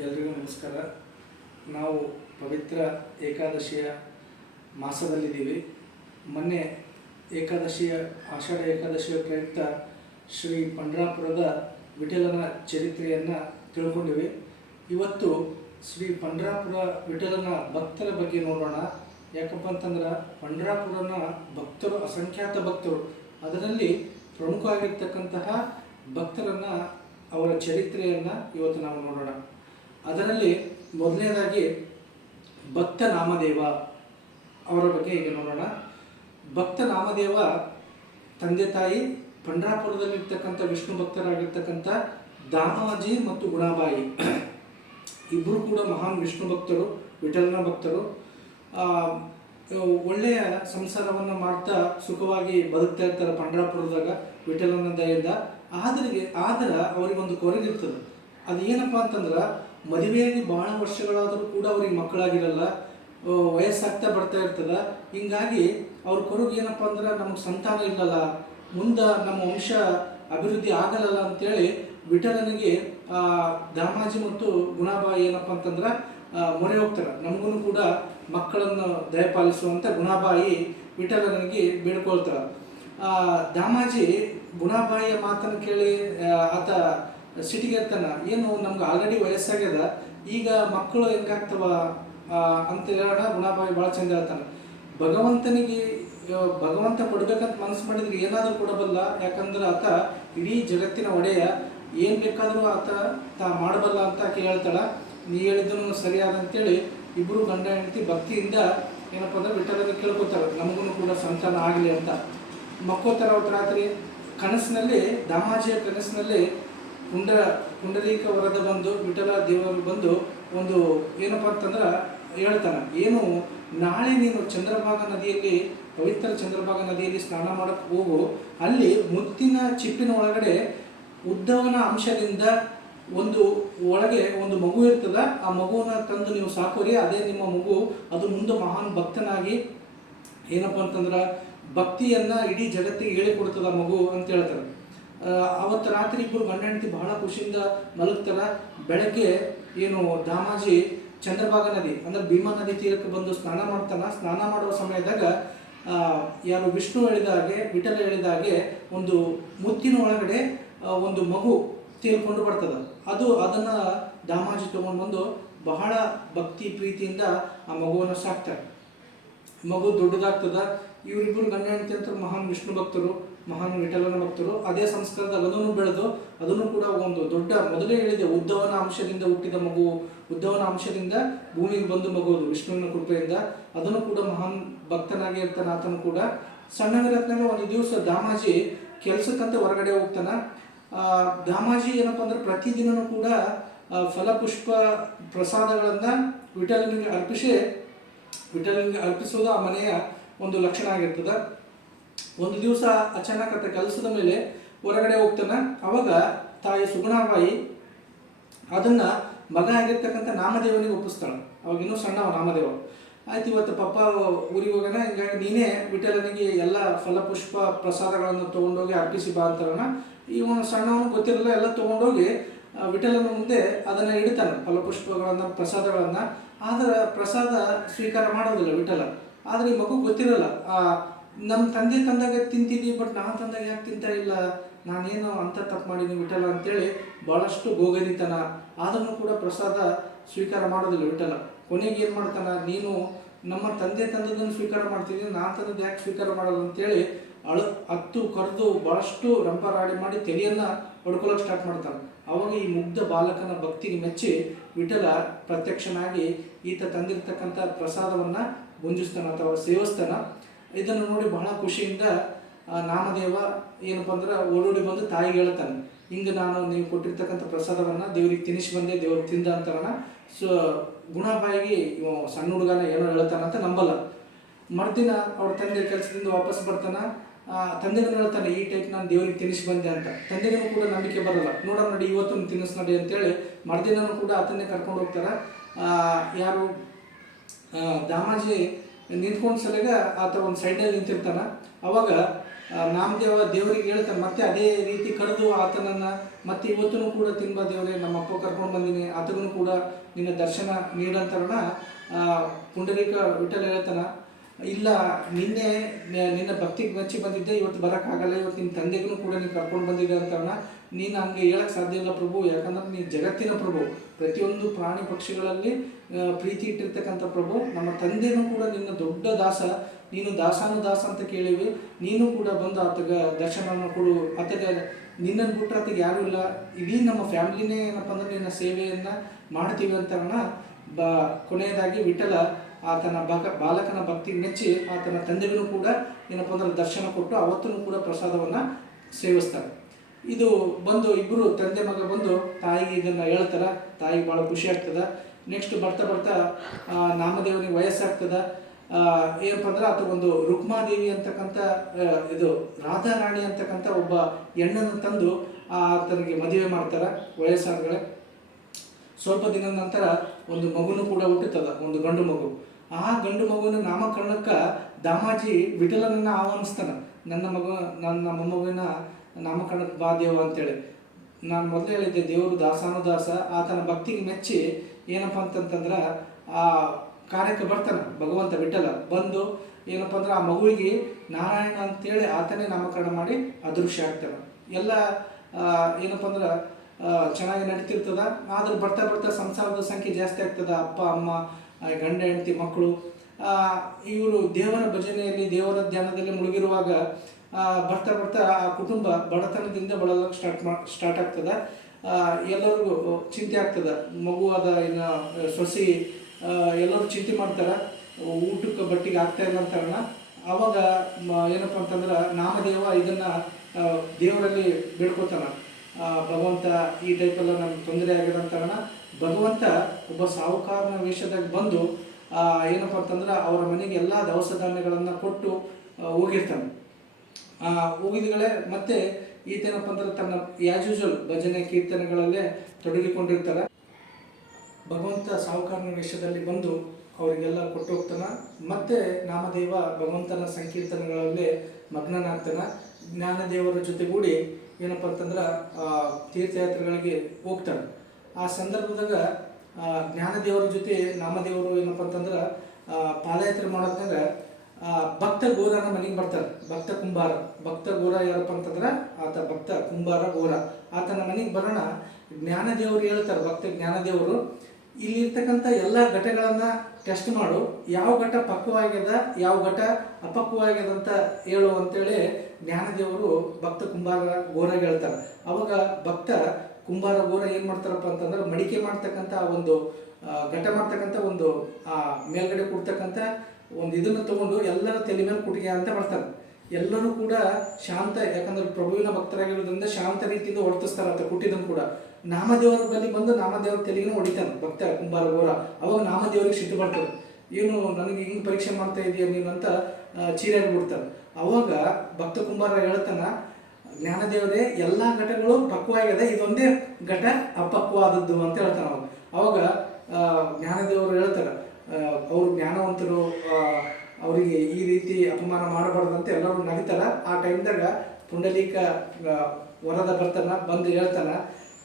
ಎಲ್ರಿಗೂ ನಮಸ್ಕಾರ. ನಾವು ಪವಿತ್ರ ಏಕಾದಶಿಯ ಮಾಸದಲ್ಲಿದ್ದೀವಿ. ಮೊನ್ನೆ ಆಷಾಢ ಏಕಾದಶಿಯ ಪ್ರಯುಕ್ತ ಶ್ರೀ ಪಂಡ್ರಾಪುರದ ವಿಠಲನ ಚರಿತ್ರೆಯನ್ನು ತಿಳ್ಕೊಂಡಿವಿ. ಇವತ್ತು ಶ್ರೀ ಪಂಡ್ರಾಪುರ ವಿಠಲನ ಭಕ್ತರ ಬಗ್ಗೆ ನೋಡೋಣ. ಯಾಕಪ್ಪ ಅಂತಂದ್ರೆ ಪಂಡ್ರಾಪುರನ ಭಕ್ತರು ಅಸಂಖ್ಯಾತ ಭಕ್ತರು, ಅದರಲ್ಲಿ ಪ್ರಮುಖವಾಗಿರ್ತಕ್ಕಂತಹ ಭಕ್ತರನ್ನು ಅವರ ಚರಿತ್ರೆಯನ್ನು ಇವತ್ತು ನಾವು ನೋಡೋಣ. ಅದರಲ್ಲಿ ಮೊದಲನೇದಾಗಿ ಭಕ್ತ ನಾಮದೇವ ಅವರ ಬಗ್ಗೆ ಈಗ ನೋಡೋಣ. ಭಕ್ತ ನಾಮದೇವ ತಂದೆ ತಾಯಿ ಪಂಡ್ರಾಪುರದಲ್ಲಿರ್ತಕ್ಕಂಥ ವಿಷ್ಣು ಭಕ್ತರಾಗಿರ್ತಕ್ಕಂಥ ದಾಮಾಜಿ ಮತ್ತು ಗುಣಾಬಾಯಿ ಇಬ್ಬರು ಕೂಡ ಮಹಾನ್ ವಿಷ್ಣು ಭಕ್ತರು, ವಿಠಲನ ಭಕ್ತರು. ಒಳ್ಳೆಯ ಸಂಸಾರವನ್ನು ಮಾಡ್ತಾ ಸುಖವಾಗಿ ಬದುಕ್ತಾ ಇರ್ತಾರೆ ಪಂಡ್ರಾಪುರದಾಗ ವಿಠಲನ ದಯೆಯಿಂದ. ಆದ್ರೆ ಅವರಿಗೊಂದು ಕೊರಗಿರ್ತದೆ. ಅದು ಏನಪ್ಪ ಅಂತಂದ್ರೆ ಮದುವೆಯಾಗಿ ಭಾಳ ವರ್ಷಗಳಾದರೂ ಕೂಡ ಅವ್ರಿಗೆ ಮಕ್ಕಳಾಗಿರಲ್ಲ, ವಯಸ್ಸಾಗ್ತಾ ಬರ್ತಾ ಇರ್ತದೆ. ಹಿಂಗಾಗಿ ಅವ್ರ ಕೊರಗು ಏನಪ್ಪ ಅಂದ್ರೆ ನಮಗೆ ಸಂತಾನ ಇಲ್ಲಲ್ಲ, ಮುಂದೆ ನಮ್ಮ ವಂಶ ಅಭಿವೃದ್ಧಿ ಆಗಲ್ಲ ಅಂತೇಳಿ ವಿಠಲನಿಗೆ ದಾಮಾಜಿ ಮತ್ತು ಗುಣಾಬಾಯಿ ಏನಪ್ಪ ಅಂತಂದ್ರೆ ಮೊರೆ ಹೋಗ್ತಾರೆ. ನಮಗೂ ಕೂಡ ಮಕ್ಕಳನ್ನು ದಯಪಾಲಿಸುವಂಥ ಗುಣಾಬಾಯಿ ವಿಠಲನಿಗೆ ಬೇಡ್ಕೊಳ್ತಾರೆ. ದಾಮಾಜಿ ಗುಣಾಬಾಯಿಯ ಮಾತನ್ನು ಕೇಳಿ ಆತ ಸಿಟಿಗೆ ಇರ್ತಾನೆ. ಏನು ನಮ್ಗೆ ಆಲ್ರೆಡಿ ವಯಸ್ಸಾಗ್ಯದ, ಈಗ ಮಕ್ಕಳು ಹೆಂಗಾಗ್ತವ ಅಂತ ಹೇಳೋಣ. ಗುಣಾಬಾಯಿ ಭಾಳ ಚಂದ ಹೇಳ್ತಾನೆ. ಭಗವಂತ ಕೊಡ್ಬೇಕಂತ ಮನಸ್ಸು ಮಾಡಿದ್ರೆ ಏನಾದರೂ ಕೊಡಬಲ್ಲ. ಯಾಕಂದ್ರೆ ಆತ ಇಡೀ ಜಗತ್ತಿನ ಒಡೆಯ, ಏನು ಬೇಕಾದರೂ ಆತ ಮಾಡಬಲ್ಲ ಅಂತ ಆಕೆ ಹೇಳ್ತಾಳೆ. ನೀ ಹೇಳಿದ್ದನು ಸರಿಯಾದಂತೇಳಿ ಇಬ್ಬರು ಗಂಡ ಹೆಂಡತಿ ಭಕ್ತಿಯಿಂದ ಏನಪ್ಪ ಅಂದ್ರೆ ವಿಠಲನಿಗೆ ಕೇಳ್ಕೊತಾರೆ, ನಮಗೂ ಕೂಡ ಸಂತಾನ ಆಗಲಿ ಅಂತ. ಮಕ್ಕೋತಾರ. ಅವತ್ತು ರಾತ್ರಿ ಕನಸಿನಲ್ಲಿ, ದಾಮಾಜಿಯ ಕನಸಿನಲ್ಲಿ ಪುಂಡರೀಕ ವರದ ಬಂದು ವಿಠಲ ದೇವರು ಬಂದು ಒಂದು ಏನಪ್ಪ ಅಂತಂದ್ರೆ ಹೇಳ್ತಾನೆ, ಏನು ನಾಳೆ ನೀನು ಚಂದ್ರಭಾಗ ನದಿಯಲ್ಲಿ, ಪವಿತ್ರ ಚಂದ್ರಭಾಗ ನದಿಯಲ್ಲಿ ಸ್ನಾನ ಮಾಡಕ್ಕೆ ಹೋಗು. ಅಲ್ಲಿ ಮುತ್ತಿನ ಚಿಪ್ಪಿನ ಒಳಗಡೆ ಉದ್ದವನ ಅಂಶದಿಂದ ಒಳಗೆ ಒಂದು ಮಗು ಇರ್ತದ. ಆ ಮಗುವನ್ನ ತಂದು ನೀವು ಸಾಕೋರಿ, ಅದೇ ನಿಮ್ಮ ಮಗು. ಅದು ಮುಂದೆ ಮಹಾನ್ ಭಕ್ತನಾಗಿ ಏನಪ್ಪ ಅಂತಂದ್ರೆ ಭಕ್ತಿಯನ್ನ ಇಡೀ ಜಗತ್ತಿಗೆ ಹೇಳಿಕೊಡ್ತದ ಮಗು ಅಂತ ಹೇಳ್ತಾರೆ. ಅವತ್ತು ರಾತ್ರಿ ಇಬ್ಬರು ಗಂಡ ಹೆಂಡತಿ ಬಹಳ ಖುಷಿಯಿಂದ ಮಲಗ್ತಾರ. ಬೆಳಗ್ಗೆ ಏನು ದಾಮಾಜಿ ಚಂದ್ರಭಾಗ ನದಿ ಅಂದ್ರೆ ಭೀಮಾ ನದಿ ತೀರಕ್ಕೆ ಬಂದು ಸ್ನಾನ ಮಾಡ್ತಾನ. ಸ್ನಾನ ಮಾಡುವ ಸಮಯದಾಗ ಯಾರು ವಿಷ್ಣು ಹೇಳಿದಾಗೆ, ವಿಠಲ ಹೇಳಿದಾಗೆ ಒಂದು ಮುತ್ತಿನ ಒಳಗಡೆ ಒಂದು ಮಗು ತೇಲ್ಕೊಂಡು ಬರ್ತದ. ಅದನ್ನು ದಾಮಾಜಿ ತಗೊಂಡು ಬಂದು ಬಹಳ ಭಕ್ತಿ ಪ್ರೀತಿಯಿಂದ ಆ ಮಗುವನ್ನು ಸಾಕ್ತಾರೆ. ಮಗು ದೊಡ್ಡದಾಗ್ತದ. ಇವರಿಬ್ಬರು ಗಂಡ ಹೆಂಡತಿ ಅಂತ ಮಹಾನ್ ವಿಷ್ಣು ಭಕ್ತರು, ಮಹಾನ್ ವಿಠಲನ ಭಕ್ತರು. ಅದೇ ಸಂಸ್ಕಾರದಾಗ ಅದನ್ನು ಬೆಳೆದು ಅದನ್ನು ಕೂಡ ಒಂದು ದೊಡ್ಡ, ಮೊದಲೇ ಹೇಳಿದೆ, ಉದ್ದವನ ಅಂಶದಿಂದ ಹುಟ್ಟಿದ ಮಗು, ಉದ್ದವನ ಅಂಶದಿಂದ ಭೂಮಿಗೆ ಬಂದು ಮಗುವುದು ವಿಷ್ಣುವಿನ ಕೃಪೆಯಿಂದ. ಅದನ್ನು ಕೂಡ ಮಹಾನ್ ಭಕ್ತನಾಗಿ ಇರ್ತಾನೆ ಆತನು ಕೂಡ. ಸಣ್ಣವಿರತ್ನಾಗ ಒಂದು ದಿವಸ ದಾಮಾಜಿ ಕೆಲಸಕ್ಕಂತ ಹೊರಗಡೆ ಹೋಗ್ತಾನ. ದಾಮಾಜಿ ಏನಪ್ಪ ಅಂದ್ರೆ ಪ್ರತಿದಿನನೂ ಕೂಡ ಫಲಪುಷ್ಪ ಪ್ರಸಾದಗಳನ್ನು ವಿಠಲನಿಗೆ ಅರ್ಪಿಸೋದು ಆ ಮನೆಯ ಒಂದು ಲಕ್ಷಣ ಆಗಿರ್ತದೆ. ಒಂದು ದಿವಸ ಅಚಾನಕ್ ಕೆಲಸದ ಮೇಲೆ ಹೊರಗಡೆ ಹೋಗ್ತಾನೆ. ಅವಾಗ ತಾಯಿ ಸುಗುಣಾಬಾಯಿ ಅದನ್ನ ಮಗ ಆಗಿರ್ತಕ್ಕಂಥ ನಾಮದೇವನಿಗೆ ಒಪ್ಪಿಸ್ತಾಳೆ. ಅವಾಗ ಇನ್ನೂ ಸಣ್ಣವ ನಾಮದೇವ. ಆಯ್ತು, ಇವತ್ತು ಪಪ್ಪ ಊರಿಗೆ ಹೋಗೋಣ, ಹಿಂಗಾಗಿ ನೀನೇ ವಿಠಲನಿಗೆ ಎಲ್ಲ ಫಲಪುಷ್ಪ ಪ್ರಸಾದಗಳನ್ನು ತೊಗೊಂಡೋಗಿ ಅರ್ಪಿಸಿ ಬಾ ಅಂತಾರಣ. ಇವನು ಸಣ್ಣವನು ಗೊತ್ತಿರಲ್ಲ, ಎಲ್ಲ ತೊಗೊಂಡೋಗಿ ವಿಠಲನ ಮುಂದೆ ಅದನ್ನು ಇಡ್ತಾನೆ, ಫಲಪುಷ್ಪಗಳನ್ನು ಪ್ರಸಾದಗಳನ್ನು. ಆದರೆ ಪ್ರಸಾದ ಸ್ವೀಕಾರ ಮಾಡೋದಿಲ್ಲ ವಿಠಲ. ಆದರೆ ಈ ಮಗು ಗೊತ್ತಿರಲ್ಲ, ನಮ್ಮ ತಂದೆ ತಂದಾಗ ತಿಂತಿದ್ದಿ, ಬಟ್ ನಾನು ತಂದಾಗ ಯಾಕೆ ತಿಂತಾ ಇಲ್ಲ, ನಾನೇನು ಅಂತ ತಪ್ಪು ಮಾಡೀನಿ ವಿಠಲ ಅಂತೇಳಿ ಭಾಳಷ್ಟು ಗೋಗರಿತಾನ. ಆದ್ರೂ ಕೂಡ ಪ್ರಸಾದ ಸ್ವೀಕಾರ ಮಾಡೋದಿಲ್ಲ ವಿಠಲ. ಕೊನೆಗೆ ಏನು ಮಾಡ್ತಾನ, ನೀನು ನಮ್ಮ ತಂದೆ ತಂದದನ್ನು ಸ್ವೀಕಾರ ಮಾಡ್ತಿದ್ದೀನಿ, ನಾನು ತಂದದ್ದು ಯಾಕೆ ಸ್ವೀಕಾರ ಮಾಡೋದು ಅಂತೇಳಿ ಹತ್ತು ಕರೆದು ಭಾಳಷ್ಟು ರಂಪರಾಡಿ ಮಾಡಿ ತೆಲಿಯನ್ನು ಹೊಡ್ಕೊಳ್ಳೋಕೆ ಸ್ಟಾರ್ಟ್ ಮಾಡ್ತಾನೆ. ಅವಾಗ ಈ ಮುಗ್ಧ ಬಾಲಕನ ಭಕ್ತಿಗೆ ಮೆಚ್ಚಿ ವಿಠಲ ಪ್ರತ್ಯಕ್ಷನಾಗಿ ಈತ ತಂದಿರ್ತಕ್ಕಂಥ ಪ್ರಸಾದವನ್ನು ಗುಂಜಿಸ್ತಾನ ಅಥವಾ ಸೇವಿಸ್ತಾನ. ಇದನ್ನು ನೋಡಿ ಬಹಳ ಖುಷಿಯಿಂದ ನಾಮದೇವ ಏನಪ್ಪ ಅಂದ್ರೆ ಓಡೋಡಿ ಬಂದು ತಾಯಿಗೆ ಹೇಳ್ತಾನೆ, ಹಿಂಗೆ ನಾನು ನೀವು ಕೊಟ್ಟಿರ್ತಕ್ಕಂಥ ಪ್ರಸಾದವನ್ನು ದೇವ್ರಿಗೆ ತಿನ್ನಿಸಿ ಬಂದೆ, ದೇವ್ರಿಗೆ ತಿಂದ ಅಂತಾರಣ. ಸೊ ಗುಣಾಬಾಯಿಗೆ ಸಣ್ಣ ಹುಡುಗನ ಏನೋ ಹೇಳ್ತಾನಂತ ನಂಬಲ್ಲ. ಮರುದಿನ ಅವ್ರ ತಂದೆ ಕೆಲಸದಿಂದ ವಾಪಸ್ ಬರ್ತಾನ. ತಂದೆಗೂ ಹೇಳ್ತಾನೆ, ಈ ಟೈಪ್ ನಾನು ದೇವ್ರಿಗೆ ತಿನ್ನಿಸಿ ಬಂದೆ ಅಂತ. ತಂದೆಗೂ ಕೂಡ ನಂಬಿಕೆ ಬರಲ್ಲ. ನೋಡೋಣ ನೋಡಿ, ಇವತ್ತು ತಿನ್ನಿಸ್ ನೋಡಿ ಅಂತೇಳಿ ಮರುದಿನೂ ಕೂಡ ಆತನ್ನೇ ಕರ್ಕೊಂಡು ಹೋಗ್ತಾರೆ. ಯಾರು ದಾಮಾಜಿ ನಿಂತ್ಕೊಂಡು ಸಲಗ ಆತ ಒಂದು ಸೈಡಲ್ಲಿ ನಿಂತಿರ್ತಾನ. ಅವಾಗ ನಾಮದೇವ ದೇವರಿಗೆ ಹೇಳ್ತಾನೆ, ಮತ್ತೆ ಅದೇ ರೀತಿ ಕರೆದು ಆತನನ್ನು ಮತ್ತೆ ಇವತ್ತೂ ಕೂಡ ತಿನ್ಬ ದೇವರೇ, ನಮ್ಮ ಅಪ್ಪ ಕರ್ಕೊಂಡು ಬಂದೀನಿ, ಆತಗೂ ಕೂಡ ನಿನ್ನ ದರ್ಶನ ನೀಡಂತಾರಣ. ಪುಂಡರೀಕ ವಿಠಲ ಹೇಳ್ತಾನೆ, ಇಲ್ಲ ನಿನ್ನೆ ನಿನ್ನ ಭಕ್ತಿಗೆ ಮೆಚ್ಚಿ ಬಂದಿದ್ದೆ, ಇವತ್ತು ಬರೋಕ್ಕಾಗಲ್ಲ, ಇವತ್ತು ನಿನ್ನ ತಂದೆಗೂ ಕೂಡ ನೀನು ಕರ್ಕೊಂಡು ಬಂದಿದ್ದೆ ಅಂತವನ್ನ. ನೀನು ಹಂಗೆ ಹೇಳಕ್ಕೆ ಸಾಧ್ಯ ಇಲ್ಲ ಪ್ರಭು, ಯಾಕಂದ್ರೆ ನೀನು ಜಗತ್ತಿನ ಪ್ರಭು, ಪ್ರತಿಯೊಂದು ಪ್ರಾಣಿ ಪಕ್ಷಿಗಳಲ್ಲಿ ಪ್ರೀತಿ ಇಟ್ಟಿರ್ತಕ್ಕಂಥ ಪ್ರಭು. ನಮ್ಮ ತಂದೆನೂ ಕೂಡ ನಿನ್ನ ದೊಡ್ಡ ದಾಸ, ನೀನು ದಾಸಾನುದಾಸ ಅಂತ ಕೇಳಿವಿ, ನೀನು ಕೂಡ ಬಂದು ಆತಗ ದರ್ಶನವನ್ನು ಕೊಡು, ಆತಗ ನಿನ್ನನ್ನು ಬಿಟ್ಟರೆ ಆತಗೆ ಯಾರೂ ಇಲ್ಲ, ಇಡೀ ನಮ್ಮ ಫ್ಯಾಮಿಲಿನೇ ಏನಪ್ಪ ಅಂದ್ರೆ ನಿನ್ನ ಸೇವೆಯನ್ನು ಮಾಡ್ತೀವಿ ಅಂತವನ್ನ. ಕೊನೆಯದಾಗಿ ವಿಠಲ ಆತನ ಬಾಲಕನ ಭಕ್ತಿಗೆ ಮೆಚ್ಚಿ ಆತನ ತಂದೆಗೂ ಕೂಡ ಏನಪ್ಪ ಅಂದ್ರೆ ದರ್ಶನ ಕೊಟ್ಟು ಅವತ್ತೂ ಕೂಡ ಪ್ರಸಾದವನ್ನು ಸೇವಿಸ್ತಾರೆ. ಇದು ಬಂದು ಇಬ್ಬರು ತಂದೆ ಮಗ ಬಂದು ತಾಯಿಗೆ ಇದನ್ನು ಹೇಳ್ತಾರೆ, ತಾಯಿಗೆ ಭಾಳ ಖುಷಿ ಆಗ್ತದೆ. ನೆಕ್ಸ್ಟ್ ಬರ್ತಾ ಬರ್ತಾ ನಾಮದೇವನಿಗೆ ವಯಸ್ಸಾಗ್ತದೆ. ಏನಪ್ಪ ಅಂದ್ರೆ ಆತಗೊಂದು ರುಕ್ಮಾದೇವಿ ಅಂತಕ್ಕಂಥ ಇದು ರಾಧಾರಾಣಿ ಅಂತಕ್ಕಂಥ ಒಬ್ಬ ಹೆಣ್ಣನ್ನು ತಂದು ಆತನಿಗೆ ಮದುವೆ ಮಾಡ್ತಾರೆ ವಯಸ್ಸಾದಗಳೇ. ಸ್ವಲ್ಪ ದಿನದ ನಂತರ ಒಂದು ಮಗುನು ಕೂಡ ಹುಟ್ಟುತ್ತದೆ, ಒಂದು ಗಂಡು ಮಗು. ಆ ಗಂಡು ಮಗುವಿನ ನಾಮಕರಣಕ್ಕೆ ದಾಮಾಜಿ ವಿಠಲನನ್ನು ಆಹ್ವಾನಿಸ್ತಾನೆ, ನನ್ನ ಮೊಮ್ಮಗುವಿನ ನಾಮಕರಣಕ್ಕೆ ಬಾ ದೇವ ಅಂತೇಳಿ. ನಾನು ಮೊದಲೇ ಹೇಳಿದ್ದೆ, ದೇವರು ದಾಸಾನುದಾಸ, ಆತನ ಭಕ್ತಿಗೆ ಮೆಚ್ಚಿ ಏನಪ್ಪ ಅಂತಂತಂದ್ರೆ ಆ ಕಾರ್ಯಕ್ಕೆ ಬರ್ತಾನೆ ಭಗವಂತ ವಿಠಲ. ಬಂದು ಏನಪ್ಪ ಅಂದ್ರೆ ಆ ಮಗುವಿಗೆ ನಾರಾಯಣ ಅಂತೇಳಿ ಆತನೇ ನಾಮಕರಣ ಮಾಡಿ ಅದೃಶ್ಯ ಆಗ್ತಾನೆ. ಎಲ್ಲ ಏನಪ್ಪ ಅಂದ್ರೆ ಚೆನ್ನಾಗಿ ನಡೀತಿರ್ತದ. ಆದ್ರೆ ಬರ್ತಾ ಬರ್ತಾ ಸಂಸಾರದ ಸಂಖ್ಯೆ ಜಾಸ್ತಿ ಆಗ್ತದೆ. ಅಪ್ಪ ಅಮ್ಮ, ಗಂಡ ಹೆಂಡತಿ, ಮಕ್ಕಳು ಇವರು ದೇವರ ಭಜನೆಯಲ್ಲಿ ದೇವರ ಧ್ಯಾನದಲ್ಲಿ ಮುಳುಗಿರುವಾಗ ಬರ್ತಾ ಬರ್ತಾ ಆ ಕುಟುಂಬ ಬಡತನದಿಂದ ಬಳಲಕ್ಕೆ ಸ್ಟಾರ್ಟ್ ಆಗ್ತದೆ. ಎಲ್ಲರಿಗೂ ಚಿಂತೆ ಆಗ್ತದೆ, ಮಗುವಾದ ಇನ್ನು ಸೊಸಿ ಎಲ್ಲರೂ ಚಿಂತೆ ಮಾಡ್ತಾರೆ, ಊಟಕ್ಕೆ ಬಟ್ಟಿಗೆ ಆಗ್ತಾ ಇಲ್ಲ ಅಂತ ಕಾರಣ. ಆವಾಗ ಏನಪ್ಪ ಅಂತಂದ್ರೆ ನಾಮದೇವ ಇದನ್ನು ದೇವರಲ್ಲಿ ಬೇಡ್ಕೋತಾನೆ, ಭಗವಂತ ಈ ಟೈಪೆಲ್ಲ ನಮ್ಗೆ ತೊಂದರೆ ಆಗಿದೆ ಅಂತ ಕಾರಣ. ಭಗವಂತ ಒಬ್ಬ ಸಾಹುಕಾರನ ವೇಷದಾಗ ಬಂದು ಏನಪ್ಪ ಅಂತಂದ್ರೆ ಅವರ ಮನೆಗೆ ಎಲ್ಲ ದವಸ ಧಾನ್ಯಗಳನ್ನು ಕೊಟ್ಟು ಹೋಗಿರ್ತಾನೆ. ಹೋಗಿದ್ಗಳೇ ಮತ್ತೆ ಈತೇನಪ್ಪ ಅಂದ್ರೆ ತನ್ನ ಆ್ಯಸ್ ಯೂಶುವಲ್ ಭಜನೆ ಕೀರ್ತನೆಗಳಲ್ಲೇ ತೊಡಗಿಕೊಂಡಿರ್ತಾರೆ. ಭಗವಂತ ಸಾಹುಕಾರನ ವೇಷದಲ್ಲಿ ಬಂದು ಅವರಿಗೆಲ್ಲ ಕೊಟ್ಟು ಹೋಗ್ತಾನೆ. ಮತ್ತೆ ನಾಮದೇವ ಭಗವಂತನ ಸಂಕೀರ್ತನೆಗಳಲ್ಲೇ ಮಗ್ನನಾಗ್ತಾನೆ. ಜ್ಞಾನದೇವರ ಜೊತೆಗೂಡಿ ಏನಪ್ಪ ಅಂತಂದ್ರೆ ತೀರ್ಥಯಾತ್ರೆಗಳಿಗೆ ಹೋಗ್ತಾನೆ. ಆ ಸಂದರ್ಭದಾಗ ಜ್ಞಾನದೇವರ ಜೊತೆ ನಾಮದೇವರು ಏನಪ್ಪ ಅಂತಂದ್ರೆ ಪಾದಯಾತ್ರೆ ಮಾಡೋದ್ನಾಗ ಭಕ್ತ ಗೋರನ ಮನೆಗೆ ಬರ್ತಾರೆ. ಭಕ್ತ ಗೋರ ಯಾರಪ್ಪ ಅಂತಂದ್ರೆ ಆತ ಭಕ್ತ ಕುಂಬಾರ ಗೋರ. ಆತನ ಮನೆಗೆ ಬರೋಣ ಜ್ಞಾನದೇವರು ಹೇಳ್ತಾರೆ, ಭಕ್ತ ಜ್ಞಾನದೇವರು, ಇಲ್ಲಿರ್ತಕ್ಕಂಥ ಎಲ್ಲ ಘಟಗಳನ್ನು ಟೆಸ್ಟ್ ಮಾಡು, ಯಾವ ಘಟ ಪಕ್ವವಾಗ್ಯದ ಯಾವ ಘಟ ಅಪಕ್ವವಾಗ್ಯದ ಅಂತ ಹೇಳು ಅಂತೇಳಿ ಜ್ಞಾನದೇವರು ಭಕ್ತ ಕುಂಬಾರ ಗೋರಾಗ ಹೇಳ್ತಾರೆ. ಅವಾಗ ಭಕ್ತ ಕುಂಬಾರ ಗೋರ ಏನು ಮಾಡ್ತಾರಪ್ಪ ಅಂತಂದ್ರೆ ಮಡಿಕೆ ಮಾಡ್ತಕ್ಕಂಥ ಒಂದು ಘಟ ಮಾಡ್ತಕ್ಕಂಥ ಒಂದು ಮೇಲ್ಗಡೆ ಕೊಡ್ತಕ್ಕಂಥ ಒಂದು ಇದನ್ನು ತಗೊಂಡು ಎಲ್ಲರ ತಲೆ ಮೇಲೆ ಕುಟಿಗೆ ಅಂತ ಬರ್ತಾರೆ. ಎಲ್ಲರೂ ಕೂಡ ಶಾಂತ, ಯಾಕಂದ್ರೆ ಪ್ರಭುವಿನ ಭಕ್ತರಾಗಿರೋದ್ರಿಂದ ಶಾಂತ ರೀತಿಯಿಂದ ವರ್ತಿಸ್ತಾರೆ ಅಂತ ಕುಟ್ಟಿದನು ಕೂಡ. ನಾಮದೇವರ ಬಳಿ ಬಂದು ನಾಮದೇವರ ತೆಲಿಗೆನೂ ಹೊಡಿತಾನೆ ಭಕ್ತ ಕುಂಬಾರ ಗೋರ. ಅವಾಗ ನಾಮದೇವರಿಗೆ ಸಿಟ್ಟು ಬರ್ತದೆ, ಏನು ನನಗೆ ಹಿಂಗೆ ಪರೀಕ್ಷೆ ಮಾಡ್ತಾ ಇದೆಯಾ ನೀನು ಅಂತ ಚೀರಾಗಿ ಬಿಡ್ತಾರೆ. ಅವಾಗ ಭಕ್ತ ಕುಂಬಾರ ಹೇಳ್ತಾನ, ಜ್ಞಾನದೇವರೇ ಎಲ್ಲ ಘಟಗಳು ಪಕ್ವಾಗಿದೆ, ಇದೊಂದೇ ಘಟ ಅಪಕ್ವಾದದ್ದು ಅಂತ ಹೇಳ್ತಾನೆ. ಅವಾಗ ಜ್ಞಾನದೇವರು ಹೇಳ್ತಾರೆ, ಅವರು ಜ್ಞಾನವಂತರು, ಅವರಿಗೆ ಈ ರೀತಿ ಅಪಮಾನ ಮಾಡಬಾರ್ದಂತ ಎಲ್ಲರೂ ನಗಿತಾರ. ಆ ಟೈಮ್ದಾಗ ಪುಂಡಲೀಕ ವರದ ಬರ್ತಾನ, ಬಂದು ಹೇಳ್ತಾನ,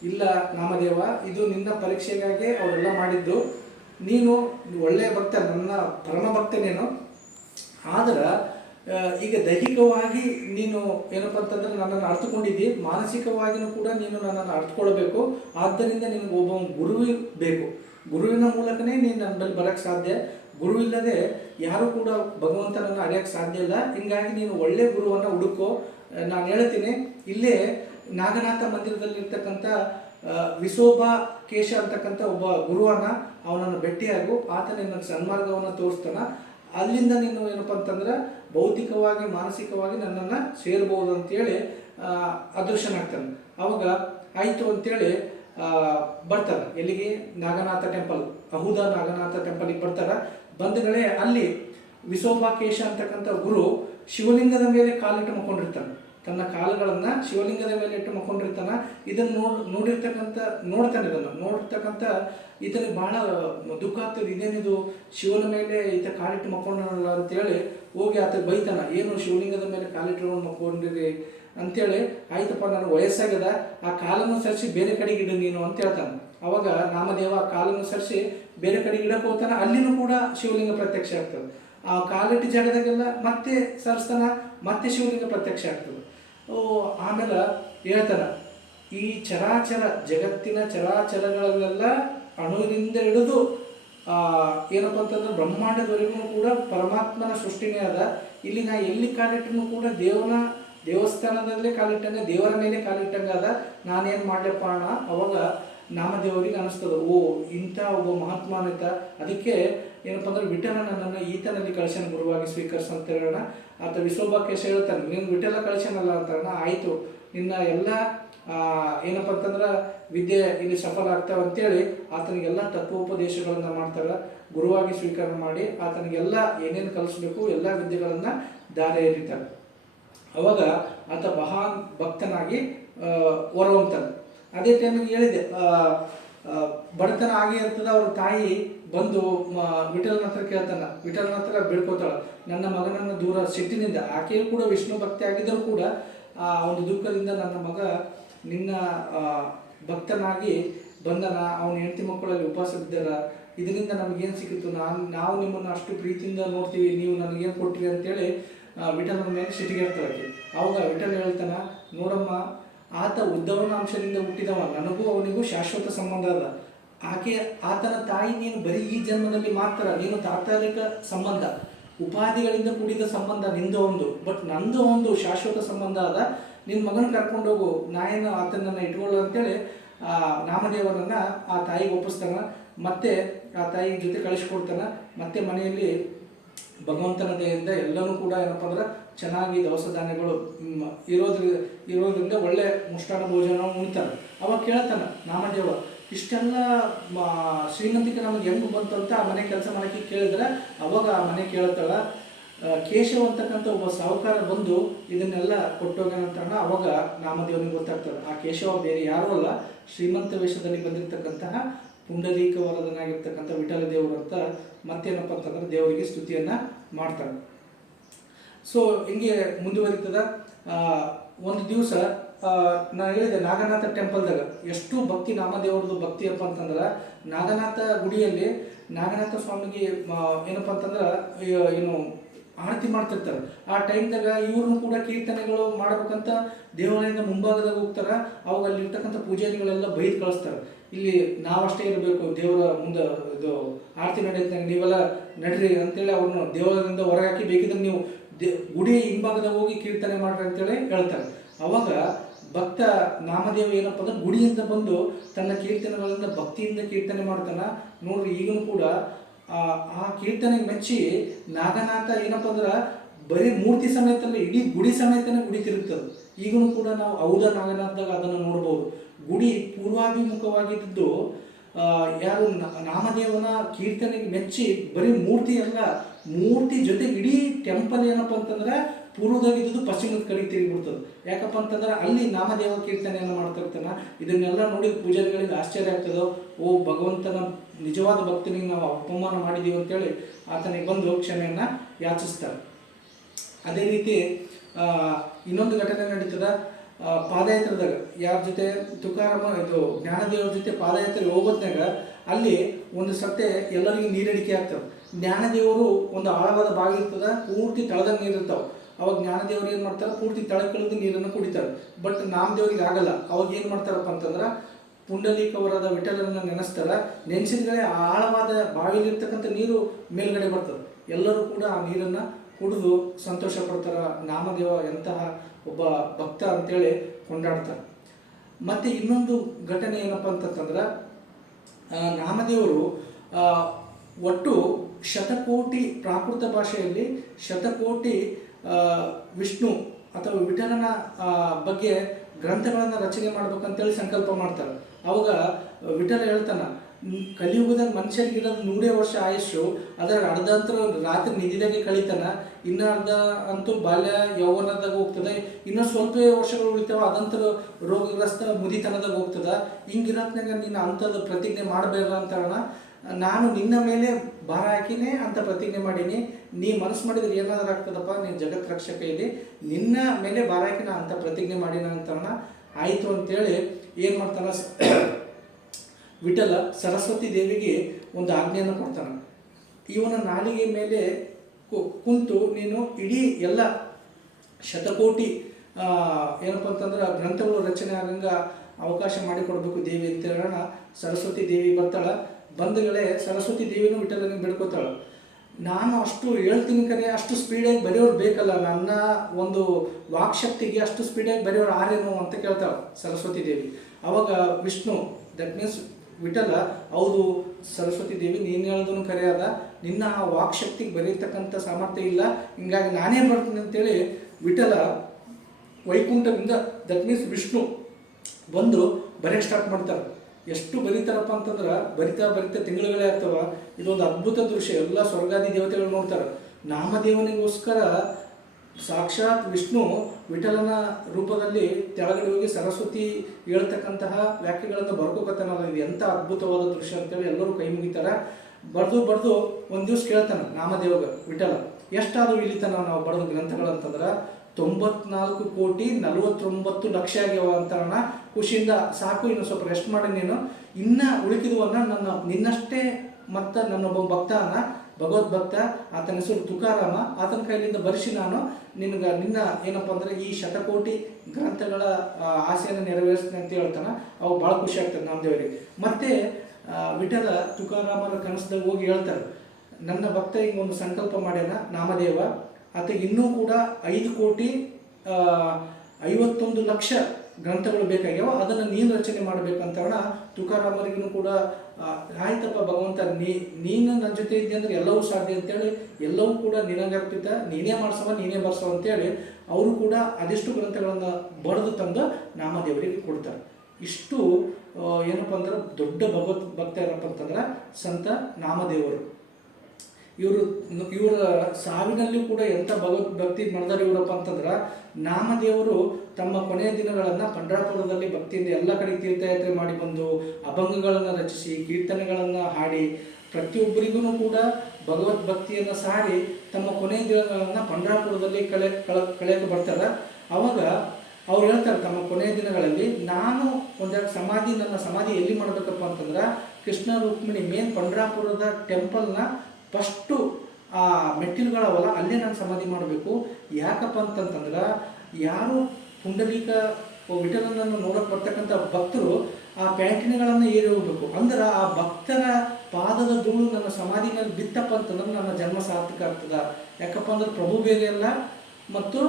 ಇಲ್ಲ ನಾಮದೇವ, ಇದು ನಿನ್ನ ಪರೀಕ್ಷೆಗಾಗಿ ಅವರೆಲ್ಲ ಮಾಡಿದ್ದು, ನೀನು ಒಳ್ಳೆಯ ಭಕ್ತ, ನನ್ನ ಪರಮ ಭಕ್ತನೇನು, ಆದ್ರೆ ಈಗ ದೈಹಿಕವಾಗಿ ನೀನು ಏನಪ್ಪ ಅಂತಂದ್ರೆ ನನ್ನನ್ನು ಅರ್ಥಕೊಂಡಿದ್ದಿ, ಮಾನಸಿಕವಾಗಿಯೂ ಕೂಡ ನೀನು ನನ್ನನ್ನು ಅರ್ಥಕೊಳ್ಬೇಕು. ಆದ್ದರಿಂದ ನಿನಗೆ ಒಬ್ಬ ಗುರು ಬೇಕು, ಗುರುವಿನ ಮೂಲಕನೇ ನೀನು ನನ್ನ ಬಳಿ ಬರೋಕ್ಕೆ ಸಾಧ್ಯ. ಗುರುವಿಲ್ಲದೆ ಯಾರೂ ಕೂಡ ಭಗವಂತನನ್ನು ಅರಿಯೋಕ್ಕೆ ಸಾಧ್ಯ ಇಲ್ಲ. ಹೀಗಾಗಿ ನೀನು ಒಳ್ಳೆ ಗುರುವನ್ನು ಹುಡುಕೋ. ನಾನು ಹೇಳ್ತೀನಿ, ಇಲ್ಲೇ ನಾಗನಾಥ ಮಂದಿರದಲ್ಲಿರ್ತಕ್ಕಂಥ ವಿಸೋಬಾ ಕೇಶ ಅಂತಕ್ಕಂಥ ಒಬ್ಬ ಗುರುವನ್ನ ಅವನನ್ನು ಭೇಟಿಯಾಗು, ಆತ ನಿನ್ನ ಸನ್ಮಾರ್ಗವನ್ನು ತೋರಿಸ್ತಾನ. ಅಲ್ಲಿಂದ ನೀನು ಏನಪ್ಪ ಅಂತಂದ್ರೆ ಭೌತಿಕವಾಗಿ ಮಾನಸಿಕವಾಗಿ ನನ್ನನ್ನು ಸೇರ್ಬೋದು ಅಂತೇಳಿ ಅದೃಶ್ಯನಾಗ್ತಾನೆ. ಅವಾಗ ಆಯಿತು ಅಂತೇಳಿ ಬರ್ತಾರೆ. ಎಲ್ಲಿಗೆ? ನಾಗನಾಥ ಟೆಂಪಲ್, ಅಹುದ ನಾಗನಾಥ ಟೆಂಪಲಿಗೆ ಬರ್ತಾರೆ. ಬಂದಗಳೇ ಅಲ್ಲಿ ವಿಸೋಬಾಕೇಶ ಅಂತಕ್ಕಂಥ ಗುರು ಶಿವಲಿಂಗದ ಮೇಲೆ ಕಾಲಿಟ್ಟು ಮಕ್ಕೊಂಡಿರ್ತಾನೆ. ತನ್ನ ಕಾಲುಗಳನ್ನು ಶಿವಲಿಂಗದ ಮೇಲೆ ಇಟ್ಟು ಮಕ್ಕೊಂಡಿರ್ತಾನ. ಇದನ್ನು ನೋಡಿರ್ತಕ್ಕಂಥ ಈತನಿಗೆ ಬಹಳ ದುಃಖ ಆಗ್ತದೆ. ಇದೇನಿದು ಶಿವನ ಮೇಲೆ ಈತ ಕಾಲಿಟ್ಟು ಮಕ್ಕೊಂಡಲ್ಲ ಅಂತೇಳಿ ಹೋಗಿ ಆತ ಬೈತಾನ, ಏನು ಶಿವಲಿಂಗದ ಮೇಲೆ ಕಾಲಿಟ್ಟು ಮಕ್ಕೊಂಡಿರಿ ಅಂತೇಳಿ. ಆಯ್ತಪ್ಪ, ನನಗೆ ವಯಸ್ಸಾಗದ, ಆ ಕಾಲನ್ನು ಸರಿಸಿ ಬೇರೆ ಕಡೆಗೆ ಇಡು ನೀನು ಅಂತ ಹೇಳ್ತಾನೆ. ಅವಾಗ ನಾಮದೇವ ಆ ಕಾಲನ್ನು ಸರಿಸಿ ಬೇರೆ ಕಡೆಗೆ ಇಡಕ್ಕೆ ಹೋಗ್ತಾನೆ. ಅಲ್ಲಿನೂ ಕೂಡ ಶಿವಲಿಂಗ ಪ್ರತ್ಯಕ್ಷ ಆಗ್ತದೆ. ಆ ಕಾಲಿಟ್ಟ ಜಾಗದಾಗೆಲ್ಲ ಮತ್ತೆ ಸರಿಸ್ತಾನ, ಮತ್ತೆ ಶಿವಲಿಂಗ ಪ್ರತ್ಯಕ್ಷ ಆಗ್ತದೆ. ಆಮೇಲೆ ಹೇಳ್ತಾನ, ಈ ಚರಾಚರ ಜಗತ್ತಿನ ಚರಾಚರಗಳಲ್ಲೆಲ್ಲ ಅಣುವಿನಿಂದ ಹಿಡಿದು ಏನಪ್ಪ ಅಂತಂದ್ರೆ ಬ್ರಹ್ಮಾಂಡದವರೆಗೂ ಕೂಡ ಪರಮಾತ್ಮನ ಸೃಷ್ಟಿನೇ ಅದ. ಇಲ್ಲಿ ನಾ ಎಲ್ಲಿ ಕಾಲಿಟ್ಟನು ಕೂಡ ದೇವಸ್ಥಾನದಲ್ಲೇ ಕಾಲಿಟ್ಟಂಗೆ, ದೇವರ ಮೇಲೆ ಕಾಲಿಟ್ಟಂಗೆ ಅದ. ನಾನೇನು ಮಾಡಲಪ್ಪ ಅಣ್ಣ. ಅವಾಗ ನಾಮದೇವರಿಗೆ ಅನಿಸ್ತದ, ಇಂಥ ಒಬ್ಬ ಮಹಾತ್ಮಾನಿತ. ಅದಕ್ಕೆ ಏನಪ್ಪ ಅಂದ್ರೆ ವಿಠಲ ನನ್ನನ್ನು ಈತನಲ್ಲಿ ಕಳಶನ ಗುರುವಾಗಿ ಸ್ವೀಕರಿಸ ಅಂತ ಹೇಳೋಣ. ಆತ ವಿಶ್ವೋಪಕೇಶ ಹೇಳ್ತಾನೆ, ನೀನು ವಿಠಲ ಕಳಶನಲ್ಲ ಅಂತ ಹೇಳೋಣ. ಆಯಿತು, ನಿನ್ನ ಎಲ್ಲ ಏನಪ್ಪ ಅಂತಂದ್ರೆ ವಿದ್ಯೆ ಇಲ್ಲಿ ಸಫಲ ಆಗ್ತಾವ ಅಂತೇಳಿ ಆತನಿಗೆಲ್ಲ ತತ್ವೋಪದೇಶಗಳನ್ನು ಮಾಡ್ತಾರೆ. ಗುರುವಾಗಿ ಸ್ವೀಕಾರ ಮಾಡಿ ಆತನಿಗೆಲ್ಲ ಏನೇನು ಕಲಿಸ್ಬೇಕು ಎಲ್ಲ ವಿದ್ಯೆಗಳನ್ನು ದಾರಿ ಎರಿತಾರೆ. ಅವಾಗ ಆತ ಮಹಾನ್ ಭಕ್ತನಾಗಿ ಹೊರಹೊಮ್ತಾನೆ. ಅದೇ ಟೈಮಿಗೆ ಹೇಳಿದೆ, ಬಡತನ ಆಗೇ ಇರ್ತದೆ. ಅವ್ರ ತಾಯಿ ಬಂದು ವಿಠಲನ ಹತ್ರ ಕೇಳ್ತಾನ, ವಿಠಲನ ಹತ್ರ ಬೇಡ್ಕೋತಾಳ, ನನ್ನ ಮಗನನ್ನು ದೂರ ಸಿಟ್ಟಿನಿಂದ. ಆಕೆಯೂ ಕೂಡ ವಿಷ್ಣು ಭಕ್ತಿ ಆಗಿದ್ದರೂ ಕೂಡ ಆ ಒಂದು ದುಃಖದಿಂದ ನನ್ನ ಮಗ ನಿನ್ನ ಭಕ್ತನಾಗಿ ಬಂದನ, ಅವನ ಹೆಂಡತಿ ಮಕ್ಕಳಲ್ಲಿ ಉಪವಾಸ ಬಿದ್ದಾರ, ಇದರಿಂದ ನಮಗೇನು ಸಿಕ್ಕಿತ್ತು, ನಾವು ನಿಮ್ಮನ್ನು ಅಷ್ಟು ಪ್ರೀತಿಯಿಂದ ನೋಡ್ತೀವಿ, ನೀವು ನನಗೇನು ಕೊಟ್ಟಿರಿ ಅಂತೇಳಿ ವಿಠಲನ ಮೇಲೆ ಸಿಟ್ಟಿಗೆಡ್ತಾಳೆ. ಅವಾಗ ವಿಠಲ ಹೇಳ್ತಾನ, ನೋಡಮ್ಮ, ಆತ ಉದ್ಧವನ ಅಂಶದಿಂದ ಹುಟ್ಟಿದವ, ನನಗೂ ಅವನಿಗೂ ಶಾಶ್ವತ ಸಂಬಂಧ ಅದ. ಆತನ ತಾಯಿ ನೀನು ಬರೀ ಈ ಜನ್ಮದಲ್ಲಿ ಮಾತ್ರ, ನೀನು ತಾತ್ಕಾಲಿಕ ಸಂಬಂಧ, ಉಪಾಧಿಗಳಿಂದ ಕೂಡಿದ ಸಂಬಂಧ ನಿಂದು ಒಂದು, ಬಟ್ ನಂದು ಒಂದು ಶಾಶ್ವತ ಸಂಬಂಧ ಅದ. ನಿನ್ನ ಮಗನ ಕರ್ಕೊಂಡೋಗು, ನಾಯೇನು ಆತನನ್ನು ಇಟ್ಕೊಳ್ಳು ಅಂತೇಳಿ ನಾಮದೇವನನ್ನು ಆ ತಾಯಿಗೆ ಒಪ್ಪಿಸ್ತಾನ. ಮತ್ತೆ ಆ ತಾಯಿ ಜೊತೆ ಕಳಿಸ್ಕೊಡ್ತಾನ. ಮತ್ತೆ ಮನೆಯಲ್ಲಿ ಭಗವಂತನ ದಯೆಯಿಂದ ಎಲ್ಲನೂ ಕೂಡ ಏನಪ್ಪ ಅಂದ್ರೆ ಚೆನ್ನಾಗಿ ದವಸ ಧಾನ್ಯಗಳು ಇರೋದ್ರಿಂದ ಒಳ್ಳೆ ಮುಷ್ಟಾನ ಭೋಜನ ಉಣ್ತಾನೆ. ಅವಾಗ ಕೇಳ್ತಾನೆ ನಾಮದೇವ, ಇಷ್ಟೆಲ್ಲ ಶ್ರೀಮಂತಿಕೆ ನಮಗೆ ಹೆಂಗೆ ಬಂತು ಅಂತ ಆ ಮನೆ ಕೆಲಸ ಮಾಡೋಕ್ಕೆ ಕೇಳಿದ್ರೆ, ಅವಾಗ ಆ ಮನೆ ಕೇಳ್ತಾಳ, ಕೇಶವ ಅಂತಕ್ಕಂಥ ಒಬ್ಬ ಸಾಹುಕಾರ ಬಂದು ಇದನ್ನೆಲ್ಲ ಕೊಟ್ಟೋಗ್ಯಾನಂತ. ಅವಾಗ ನಾಮದೇವನಿಗೆ ಗೊತ್ತಾಗ್ತದೆ, ಆ ಕೇಶವ ಬೇರೆ ಯಾರೂ ಅಲ್ಲ, ಶ್ರೀಮಂತ ವೇಷದಲ್ಲಿ ಬಂದಿರತಕ್ಕಂತಹ ಪುಂಡರೀಕ ವರದನಾಗಿರ್ತಕ್ಕಂಥ ವಿಠಲ ದೇವರು ಅಂತ. ಮತ್ತೇನಪ್ಪ ಅಂತಂದ್ರೆ ದೇವರಿಗೆ ಸ್ತುತಿಯನ್ನು ಮಾಡ್ತಾರೆ. ಸೊ ಹಿಂಗೆ ಮುಂದುವರಿತದ. ಒಂದು ದಿವಸ ನಾನು ಹೇಳಿದೆ, ನಾಗನಾಥ ಟೆಂಪಲ್ದಾಗ ಎಷ್ಟು ಭಕ್ತಿ, ನಾಮದೇವ್ರದ್ದು ಭಕ್ತಿ ಅಪ್ಪ ಅಂತಂದ್ರೆ, ನಾಗನಾಥ ಗುಡಿಯಲ್ಲಿ ನಾಗನಾಥ ಸ್ವಾಮಿಗೆ ಏನಪ್ಪ ಅಂತಂದ್ರೆ ಏನು ಆರತಿ ಮಾಡ್ತಿರ್ತಾರೆ. ಆ ಟೈಮ್ದಾಗ ಇವ್ರನ್ನು ಕೂಡ ಕೀರ್ತನೆಗಳು ಮಾಡ್ಬೇಕಂತ ದೇವಾಲಯದ ಮುಂಭಾಗದಾಗ ಹೋಗ್ತಾರೆ. ಅವಾಗ ಅಲ್ಲಿರ್ತಕ್ಕಂಥ ಪೂಜಾರಿಗಳೆಲ್ಲ ಬೈದು ಕಳಿಸ್ತಾರೆ, ಇಲ್ಲಿ ನಾವಷ್ಟೇ ಇರಬೇಕು, ದೇವರ ಮುಂದೆ ಇದು ಆರತಿ ನಡೆಯುತ್ತೆ, ನೀವೆಲ್ಲ ನಡ್ರಿ ಅಂತೇಳಿ ಅವ್ರನ್ನ ದೇವಾಲಯದಿಂದ ಹೊರಗೆ ಹಾಕಿ, ಬೇಕಿದ್ರೆ ನೀವು ಗುಡಿ ಹಿಂಭಾಗದಾಗ ಹೋಗಿ ಕೀರ್ತನೆ ಮಾಡ್ರಿ ಅಂತೇಳಿ ಹೇಳ್ತಾರೆ. ಅವಾಗ ಭಕ್ತ ನಾಮದೇವ ಏನಪ್ಪ ಅಂದ್ರೆ ಗುಡಿಯಿಂದ ಬಂದು ತನ್ನ ಕೀರ್ತನೆಗಳಿಂದ ಭಕ್ತಿಯಿಂದ ಕೀರ್ತನೆ ಮಾಡ್ತಾನ. ನೋಡ್ರಿ, ಈಗಲೂ ಕೂಡ ಆ ಕೀರ್ತನೆಗೆ ಮೆಚ್ಚಿ ನಾಗನಾಥ ಏನಪ್ಪ ಅಂದ್ರೆ ಬರೀ ಮೂರ್ತಿ ಸಮೇತಲ್ಲ, ಇಡೀ ಗುಡಿ ಸಮೇತನೇ ಗುಡಿ ತಿರುಗ್ತದೆ. ಈಗಲೂ ಕೂಡ ನಾವು ಔದ ನಾಗನಾಥದಾಗ ಅದನ್ನು ನೋಡ್ಬೋದು. ಗುಡಿ ಪೂರ್ವಾಭಿಮುಖವಾಗಿದ್ದು ಯಾರು ನಾಮದೇವನ ಕೀರ್ತನೆಗೆ ಮೆಚ್ಚಿ ಬರೀ ಮೂರ್ತಿ ಅಲ್ಲ, ಮೂರ್ತಿ ಜೊತೆಗೆ ಇಡೀ ಟೆಂಪಲ್ ಏನಪ್ಪ ಅಂತಂದ್ರೆ ಪೂರ್ವದಾಗಿದ್ದು ಪಶ್ಚಿಮದ ಕಡೆಗೆ ತಿರುಗಿಬಿಡ್ತದೆ. ಯಾಕಪ್ಪ ಅಂತಂದ್ರೆ ಅಲ್ಲಿ ನಾಮದೇವ ಕೀರ್ತನೆಯನ್ನು ಮಾಡ್ತಿರ್ತಾನೆ. ಇದನ್ನೆಲ್ಲ ನೋಡಿ ಪೂಜಾರಿಗಳಿಗೆ ಆಶ್ಚರ್ಯ ಆಗ್ತದೋ, ಭಗವಂತನ ನಿಜವಾದ ಭಕ್ತನಿಗೆ ನಾವು ಅಪಮಾನ ಮಾಡಿದ್ದೀವಿ ಅಂತೇಳಿ ಆತನಿಗೆ ಬಂದು ಕ್ಷಮೆಯನ್ನು ಯಾಚಿಸ್ತಾರೆ. ಅದೇ ರೀತಿ ಇನ್ನೊಂದು ಘಟನೆ ನಡೀತದ. ಪಾದಯಾತ್ರೆದಾಗ ಯಾರ ಜೊತೆ ತುಕಾರಾಮ ಇದು ಜ್ಞಾನದೇವ್ರ ಜೊತೆ ಪಾದಯಾತ್ರೆ ಹೋಗೋದ್ನಾಗ ಅಲ್ಲಿ ಒಂದು ಸತ್ತೆ ಎಲ್ಲರಿಗೂ ನೀರಡಿಕೆ ಆಗ್ತವೆ. ಜ್ಞಾನದೇವರು ಒಂದು ಆಳವಾದ ಬಾವಿ ಇರ್ತದೆ, ಪೂರ್ತಿ ತಳದಾಗ ನೀರು ಇರ್ತಾವೆ. ಅವಾಗ ಜ್ಞಾನದೇವ್ರು ಏನು ಮಾಡ್ತಾರೆ, ಪೂರ್ತಿ ತಳಕಿಳಿದು ನೀರನ್ನು ಕುಡಿತಾರೆ. ಬಟ್ ನಾಮದೇವ್ರಿಗೆ ಆಗಲ್ಲ. ಅವಾಗ ಏನು ಮಾಡ್ತಾರಪ್ಪ ಅಂತಂದ್ರೆ ಪುಂಡಲೀಕವರದ ವಿಠಲರನ್ನು ನೆನೆಸ್ತಾರೆ. ನೆನೆಸಿದ್ರೆ ಆಳವಾದ ಬಾವಿಲಿರ್ತಕ್ಕಂಥ ನೀರು ಮೇಲ್ಗಡೆ ಬರ್ತದೆ. ಎಲ್ಲರೂ ಕೂಡ ಆ ನೀರನ್ನು ಕುಡಿದು ಸಂತೋಷ ಪಡ್ತಾರೆ. ನಾಮದೇವ ಎಂತಹ ಒಬ್ಬ ಭಕ್ತ ಅಂತೇಳಿ ಕೊಂಡಾಡ್ತಾರೆ. ಮತ್ತು ಇನ್ನೊಂದು ಘಟನೆ ಏನಪ್ಪ ಅಂತಂದ್ರೆ, ನಾಮದೇವರು ಒಟ್ಟು ಶತಕೋಟಿ ಪ್ರಾಕೃತ ಭಾಷೆಯಲ್ಲಿ ಶತಕೋಟಿ ವಿಷ್ಣು ಅಥವಾ ವಿಠಲನ ಬಗ್ಗೆ ಗ್ರಂಥಗಳನ್ನು ರಚನೆ ಮಾಡ್ಬೇಕಂತೇಳಿ ಸಂಕಲ್ಪ ಮಾಡ್ತಾರೆ. ಅವಾಗ ವಿಠಲ ಹೇಳ್ತಾನೆ, ಕಲಿಯುಗದಲ್ಲಿ ಮನುಷ್ಯರಿಗಿರೋದು 100 ವರ್ಷ ಆಯುಷ್ಯು, ಅದರ ಅರ್ಧಂತರ ರಾತ್ರಿ ನಿಧಿದಾಗೆ ಕಳೀತಾನ, ಇನ್ನು ಅರ್ಧ ಅಂತೂ ಬಾಲ್ಯ ಯೌವನದಾಗ ಹೋಗ್ತದೆ, ಇನ್ನೂ ಸ್ವಲ್ಪ ವರ್ಷಗಳು ಉಳಿತಾವ ಅದಂತರ ರೋಗಗ್ರಸ್ತ ಮುದಿತನದಾಗ ಹೋಗ್ತದ. ಹಿಂಗಿರೋತ್ನಾಗ ನೀನು ಅಂಥದ್ದು ಪ್ರತಿಜ್ಞೆ ಮಾಡಬೇಡ ಅಂತ ಅಣ್ಣ. ನಾನು ನಿನ್ನ ಮೇಲೆ ಭಾರ ಹಾಕಿನೇ ಅಂತ ಪ್ರತಿಜ್ಞೆ ಮಾಡೀನಿ. ನೀ ಮನಸ್ಸು ಮಾಡಿದ್ರೆ ಏನಾದರೂ ಆಗ್ತದಪ್ಪ, ನೀನು ಜಗತ್ ರಕ್ಷಕ ಇಲ್ಲಿ, ನಿನ್ನ ಮೇಲೆ ಭಾರ ಹಾಕಿ ನಾ ಅಂತ ಪ್ರತಿಜ್ಞೆ ಮಾಡಿನ ಅಂತಣ್ಣ. ಆಯಿತು ಅಂತೇಳಿ ಏನು ಮಾಡ್ತಾನ ವಿಠಲ ಸರಸ್ವತಿ ದೇವಿಗೆ ಒಂದು ಆಜ್ಞೆಯನ್ನು ಕೊಡ್ತಾನೆ. ಇವನ ನಾಲಿಗೆ ಮೇಲೆ ಕುಂತು ನೀನು ಇಡೀ ಎಲ್ಲ ಶತಕೋಟಿ ಏನಪ್ಪ ಅಂತಂದ್ರೆ ಗ್ರಂಥಗಳು ರಚನೆ ಆಗಂಗೆ ಅವಕಾಶ ಮಾಡಿಕೊಡ್ಬೇಕು ದೇವಿ ಅಂತ ಹೇಳೋಣ. ಸರಸ್ವತಿ ದೇವಿ ಬರ್ತಾಳೆ. ಬಂಧುಗಳೇ, ಸರಸ್ವತಿ ದೇವಿನೂ ವಿಠಲನಿಗೆ ಬಿಡ್ಕೋತಾಳೆ. ನಾನು ಅಷ್ಟು ಹೇಳ್ತೀನಿ ಕರೆ, ಅಷ್ಟು ಸ್ಪೀಡಾಗಿ ಬರೆಯೋರು ಬೇಕಲ್ಲ, ನನ್ನ ಒಂದು ವಾಕ್ಶಕ್ತಿಗೆ ಅಷ್ಟು ಸ್ಪೀಡಾಗಿ ಬರೆಯೋರು ಆರೇನು ಅಂತ ಕೇಳ್ತಾಳೆ ಸರಸ್ವತಿ ದೇವಿ. ಅವಾಗ ವಿಷ್ಣು, ದಟ್ ಮೀನ್ಸ್ ವಿಠಲ, ಹೌದು ಸರಸ್ವತಿ ದೇವಿ, ನೀನು ಹೇಳೋದನ್ನು ಕರೆ ಅದ, ನಿನ್ನ ಆ ವಾಕ್ಶಕ್ತಿಗೆ ಬರೀತಕ್ಕಂಥ ಸಾಮರ್ಥ್ಯ ಇಲ್ಲ, ಹಿಂಗಾಗಿ ನಾನೇ ಬರ್ತೀನಿ ಅಂತೇಳಿ ವಿಠಲ ವೈಕುಂಠದಿಂದ, ದಟ್ ಮೀನ್ಸ್ ವಿಷ್ಣು ಬಂದು ಬರೆಯಕ್ಕೆ ಸ್ಟಾರ್ಟ್ ಮಾಡ್ತಾರೆ. ಎಷ್ಟು ಬರೀತಾರಪ್ಪ ಅಂತಂದ್ರೆ ಬರಿತಾ ತಿಂಗಳುಗಳೇ ಆಗ್ತವ. ಇದೊಂದು ಅದ್ಭುತ ದೃಶ್ಯ. ಎಲ್ಲ ಸ್ವರ್ಗಾದಿ ದೇವತೆಗಳು ನೋಡ್ತಾರೆ. ನಾಮದೇವನಿಗೋಸ್ಕರ ಸಾಕ್ಷಾತ್ ವಿಷ್ಣು ವಿಠಲನ ರೂಪದಲ್ಲಿ ತೆಳಗಡೆ ಹೋಗಿ ಸರಸ್ವತಿ ಹೇಳ್ತಕ್ಕಂತಹ ವ್ಯಾಖ್ಯೆಗಳನ್ನು ಬರ್ಕೋಕತ್ತಾನಲ್ಲ, ಇದು ಎಂಥ ಅದ್ಭುತವಾದ ದೃಶ್ಯ ಅಂತೇಳಿ ಎಲ್ಲರೂ ಕೈ ಮುಗಿತಾರೆ. ಬರೆದು ಒಂದು ದಿವಸ ಕೇಳ್ತಾನೆ ನಾಮದೇವಗ ವಿಠಲ, ಎಷ್ಟಾದರೂ ಇಳಿತಾನ ನಾವು ಬರೆದು ಗ್ರಂಥಗಳಂತಂದ್ರೆ 94,49,00,000 ಆಗ್ಯಾವ ಅಂತಣ್ಣ. ಖುಷಿಯಿಂದ ಸಾಕು, ಇನ್ನು ಸ್ವಲ್ಪ ರೆಸ್ಟ್ ಮಾಡಿ ನೀನು, ಇನ್ನು ಉಳಿಕಿದುವನ್ನ ನಿನ್ನಷ್ಟೇ ಮತ್ತು ನನ್ನೊಬ್ಬ ಭಕ್ತನ ಭಗವದ್ಭಕ್ತ, ಆತನ ಹೆಸರು ತುಕಾರಾಮ, ಆತನ ಕೈಲಿಂದ ಬರೆಸಿ ನಾನು ನಿನ್ನ ಏನಪ್ಪ ಅಂದರೆ ಈ ಶತಕೋಟಿ ಗ್ರಂಥಗಳ ಆಸೆಯನ್ನು ನೆರವೇರಿಸ್ತೀನಿ ಅಂತ ಹೇಳ್ತಾನೆ. ಅವು ಭಾಳ ಖುಷಿ ಆಗ್ತದೆ ನಾಮದೇವರಿಗೆ. ಮತ್ತು ವಿಠಲ ತುಕಾರಾಮರ ಕನಸದಾಗ ಹೋಗಿ ಹೇಳ್ತಾರೆ, ನನ್ನ ಭಕ್ತ ಹಿಂಗೆ ಒಂದು ಸಂಕಲ್ಪ ಮಾಡ್ಯಾನ ನಾಮದೇವ, ಆತ ಇನ್ನೂ ಕೂಡ 5,51,00,000 ಗ್ರಂಥಗಳು ಬೇಕಾಗ್ಯಾವ, ಅದನ್ನು ನೀನು ರಚನೆ ಮಾಡಬೇಕಂತಣ. ತುಕಾರಾಮರಿಗೂ ಕೂಡ ಆಯ್ತಪ್ಪ ಭಗವಂತ, ನೀನು ನನ್ನ ಜೊತೆ ಇದ್ದೆ ಅಂದರೆ ಎಲ್ಲವೂ ಸಾಧ್ಯ ಅಂತೇಳಿ, ಎಲ್ಲವೂ ಕೂಡ ನಿನಗರ್ಪಿತ, ನೀನೇ ಮಾಡ್ಸವ ನೀನೇ ಬರ್ಸವ ಅಂತೇಳಿ ಅವರು ಕೂಡ ಅದೆಷ್ಟು ಗ್ರಂಥಗಳನ್ನು ಬರೆದು ತಂದು ನಾಮದೇವರಿಗೆ ಕೊಡ್ತಾರೆ. ಇಷ್ಟು ಏನಪ್ಪ ಅಂದ್ರೆ ದೊಡ್ಡ ಭಕ್ತ ಏನಪ್ಪ ಅಂತಂದ್ರೆ ಸಂತ ನಾಮದೇವರು. ಇವರ ಸಾವಿನಲ್ಲಿ ಕೂಡ ಎಂಥ ಭಕ್ತಿ ಮಾಡಿದಾರೆ ಇವರಪ್ಪ ಅಂತಂದ್ರೆ, ನಾಮದೇವರು ತಮ್ಮ ಕೊನೆಯ ದಿನಗಳನ್ನು ಪಂಢರಾಪುರದಲ್ಲಿ ಭಕ್ತಿಯಿಂದ ಎಲ್ಲ ಕಡೆ ತೀರ್ಥಯಾತ್ರೆ ಮಾಡಿ ಬಂದು ಅಭಂಗಗಳನ್ನು ರಚಿಸಿ ಕೀರ್ತನೆಗಳನ್ನು ಹಾಡಿ ಪ್ರತಿಯೊಬ್ಬರಿಗೂ ಕೂಡ ಭಗವದ್ಭಕ್ತಿಯನ್ನು ಸಾರಿ ತಮ್ಮ ಕೊನೆಯ ದಿನಗಳನ್ನು ಪಂಢರಾಪುರದಲ್ಲಿ ಕಳೆಯಕ್ಕೆ ಬರ್ತಾರೆ. ಅವಾಗ ಅವ್ರು ಹೇಳ್ತಾರೆ ತಮ್ಮ ಕೊನೆಯ ದಿನಗಳಲ್ಲಿ, ನಾನು ಒಂದೆರಡು ನನ್ನ ಸಮಾಧಿ ಎಲ್ಲಿ ಮಾಡಬೇಕಪ್ಪ ಅಂತಂದ್ರೆ ಕೃಷ್ಣ ರುಕ್ಮಿಣಿ ಮೇನ್ ಪಂಢರಾಪುರದ ಟೆಂಪಲ್ನ ಫಸ್ಟು ಆ ಮೆಟ್ಟಿಲುಗಳವಲ್ಲ ಅಲ್ಲೇ ನಾನು ಸಮಾಧಿ ಮಾಡಬೇಕು. ಯಾಕಪ್ಪ ಅಂತಂತಂದ್ರೆ ಯಾರು ಪುಂಡಲೀಕ ವಿಠಲನನ್ನು ನೋಡೋಕೆ ಬರ್ತಕ್ಕಂಥ ಭಕ್ತರು ಆ ಪ್ಯಾಂಟಿನೆಗಳನ್ನು ಏರಿ ಹೋಗ್ಬೇಕು. ಅಂದ್ರೆ ಆ ಭಕ್ತರ ಪಾದದ ಧೂಳು ನನ್ನ ಸಮಾಧಿ ಮೇಲೆ ಬಿತ್ತಪ್ಪ ಅಂತಂದ್ರೆ ನನ್ನ ಜನ್ಮ ಸಾರ್ಥಕ ಆಗ್ತದ. ಯಾಕಪ್ಪ ಅಂದ್ರೆ ಪ್ರಭು ಬೇರೆ ಅಲ್ಲ ಮತ್ತು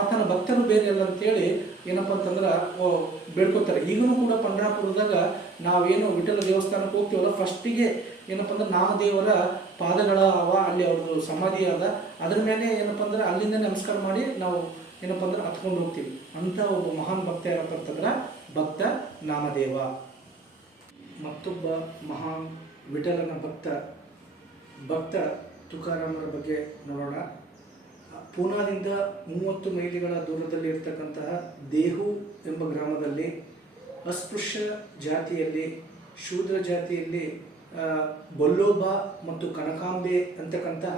ಆತನ ಭಕ್ತರು ಬೇರೆ ಅಲ್ಲ ಅಂತೇಳಿ ಏನಪ್ಪ ಅಂತಂದ್ರೆ ಬೇಡ್ಕೋತಾರೆ. ಈಗಲೂ ಕೂಡ ಪಂಢರಾಪುರದಾಗ ನಾವೇನು ವಿಠಲ ದೇವಸ್ಥಾನಕ್ಕೆ ಹೋಗ್ತೀವಲ್ಲ, ಫಸ್ಟಿಗೆ ಏನಪ್ಪ ಅಂದ್ರೆ ನಾಮದೇವರ ಪಾದಗಳ ಅಲ್ಲಿ ಅವ್ರದ್ದು ಸಮಾಧಿ ಅದ, ಅದ್ರ ಮೇಲೆ ಏನಪ್ಪ ಅಂದ್ರೆ ಅಲ್ಲಿಂದ ನಮಸ್ಕಾರ ಮಾಡಿ ನಾವು ಏನಪ್ಪ ಅಂದ್ರೆ ಹತ್ಕೊಂಡು ಹೋಗ್ತೀವಿ. ಅಂಥ ಒಬ್ಬ ಮಹಾನ್ ಭಕ್ತ ಏನಪ್ಪ ಅಂತಂದ್ರೆ ಭಕ್ತ ನಾಮದೇವ. ಮತ್ತೊಬ್ಬ ಮಹಾನ್ ವಿಠಲನ ಭಕ್ತ ತುಕಾರಾಮರ ಬಗ್ಗೆ ನೋಡೋಣ. ಪೂನಾದಿಂದ 30 ಮೈಲಿಗಳ ದೂರದಲ್ಲಿ ಇರ್ತಕ್ಕಂತಹ ದೇಹು ಎಂಬ ಗ್ರಾಮದಲ್ಲಿ ಅಸ್ಪೃಶ್ಯ ಜಾತಿಯಲ್ಲಿ ಶೂದ್ರ ಜಾತಿಯಲ್ಲಿ ಬಲ್ಲೋಬ ಮತ್ತು ಕನಕಾಂಬೆ ಅಂತಕ್ಕಂತಹ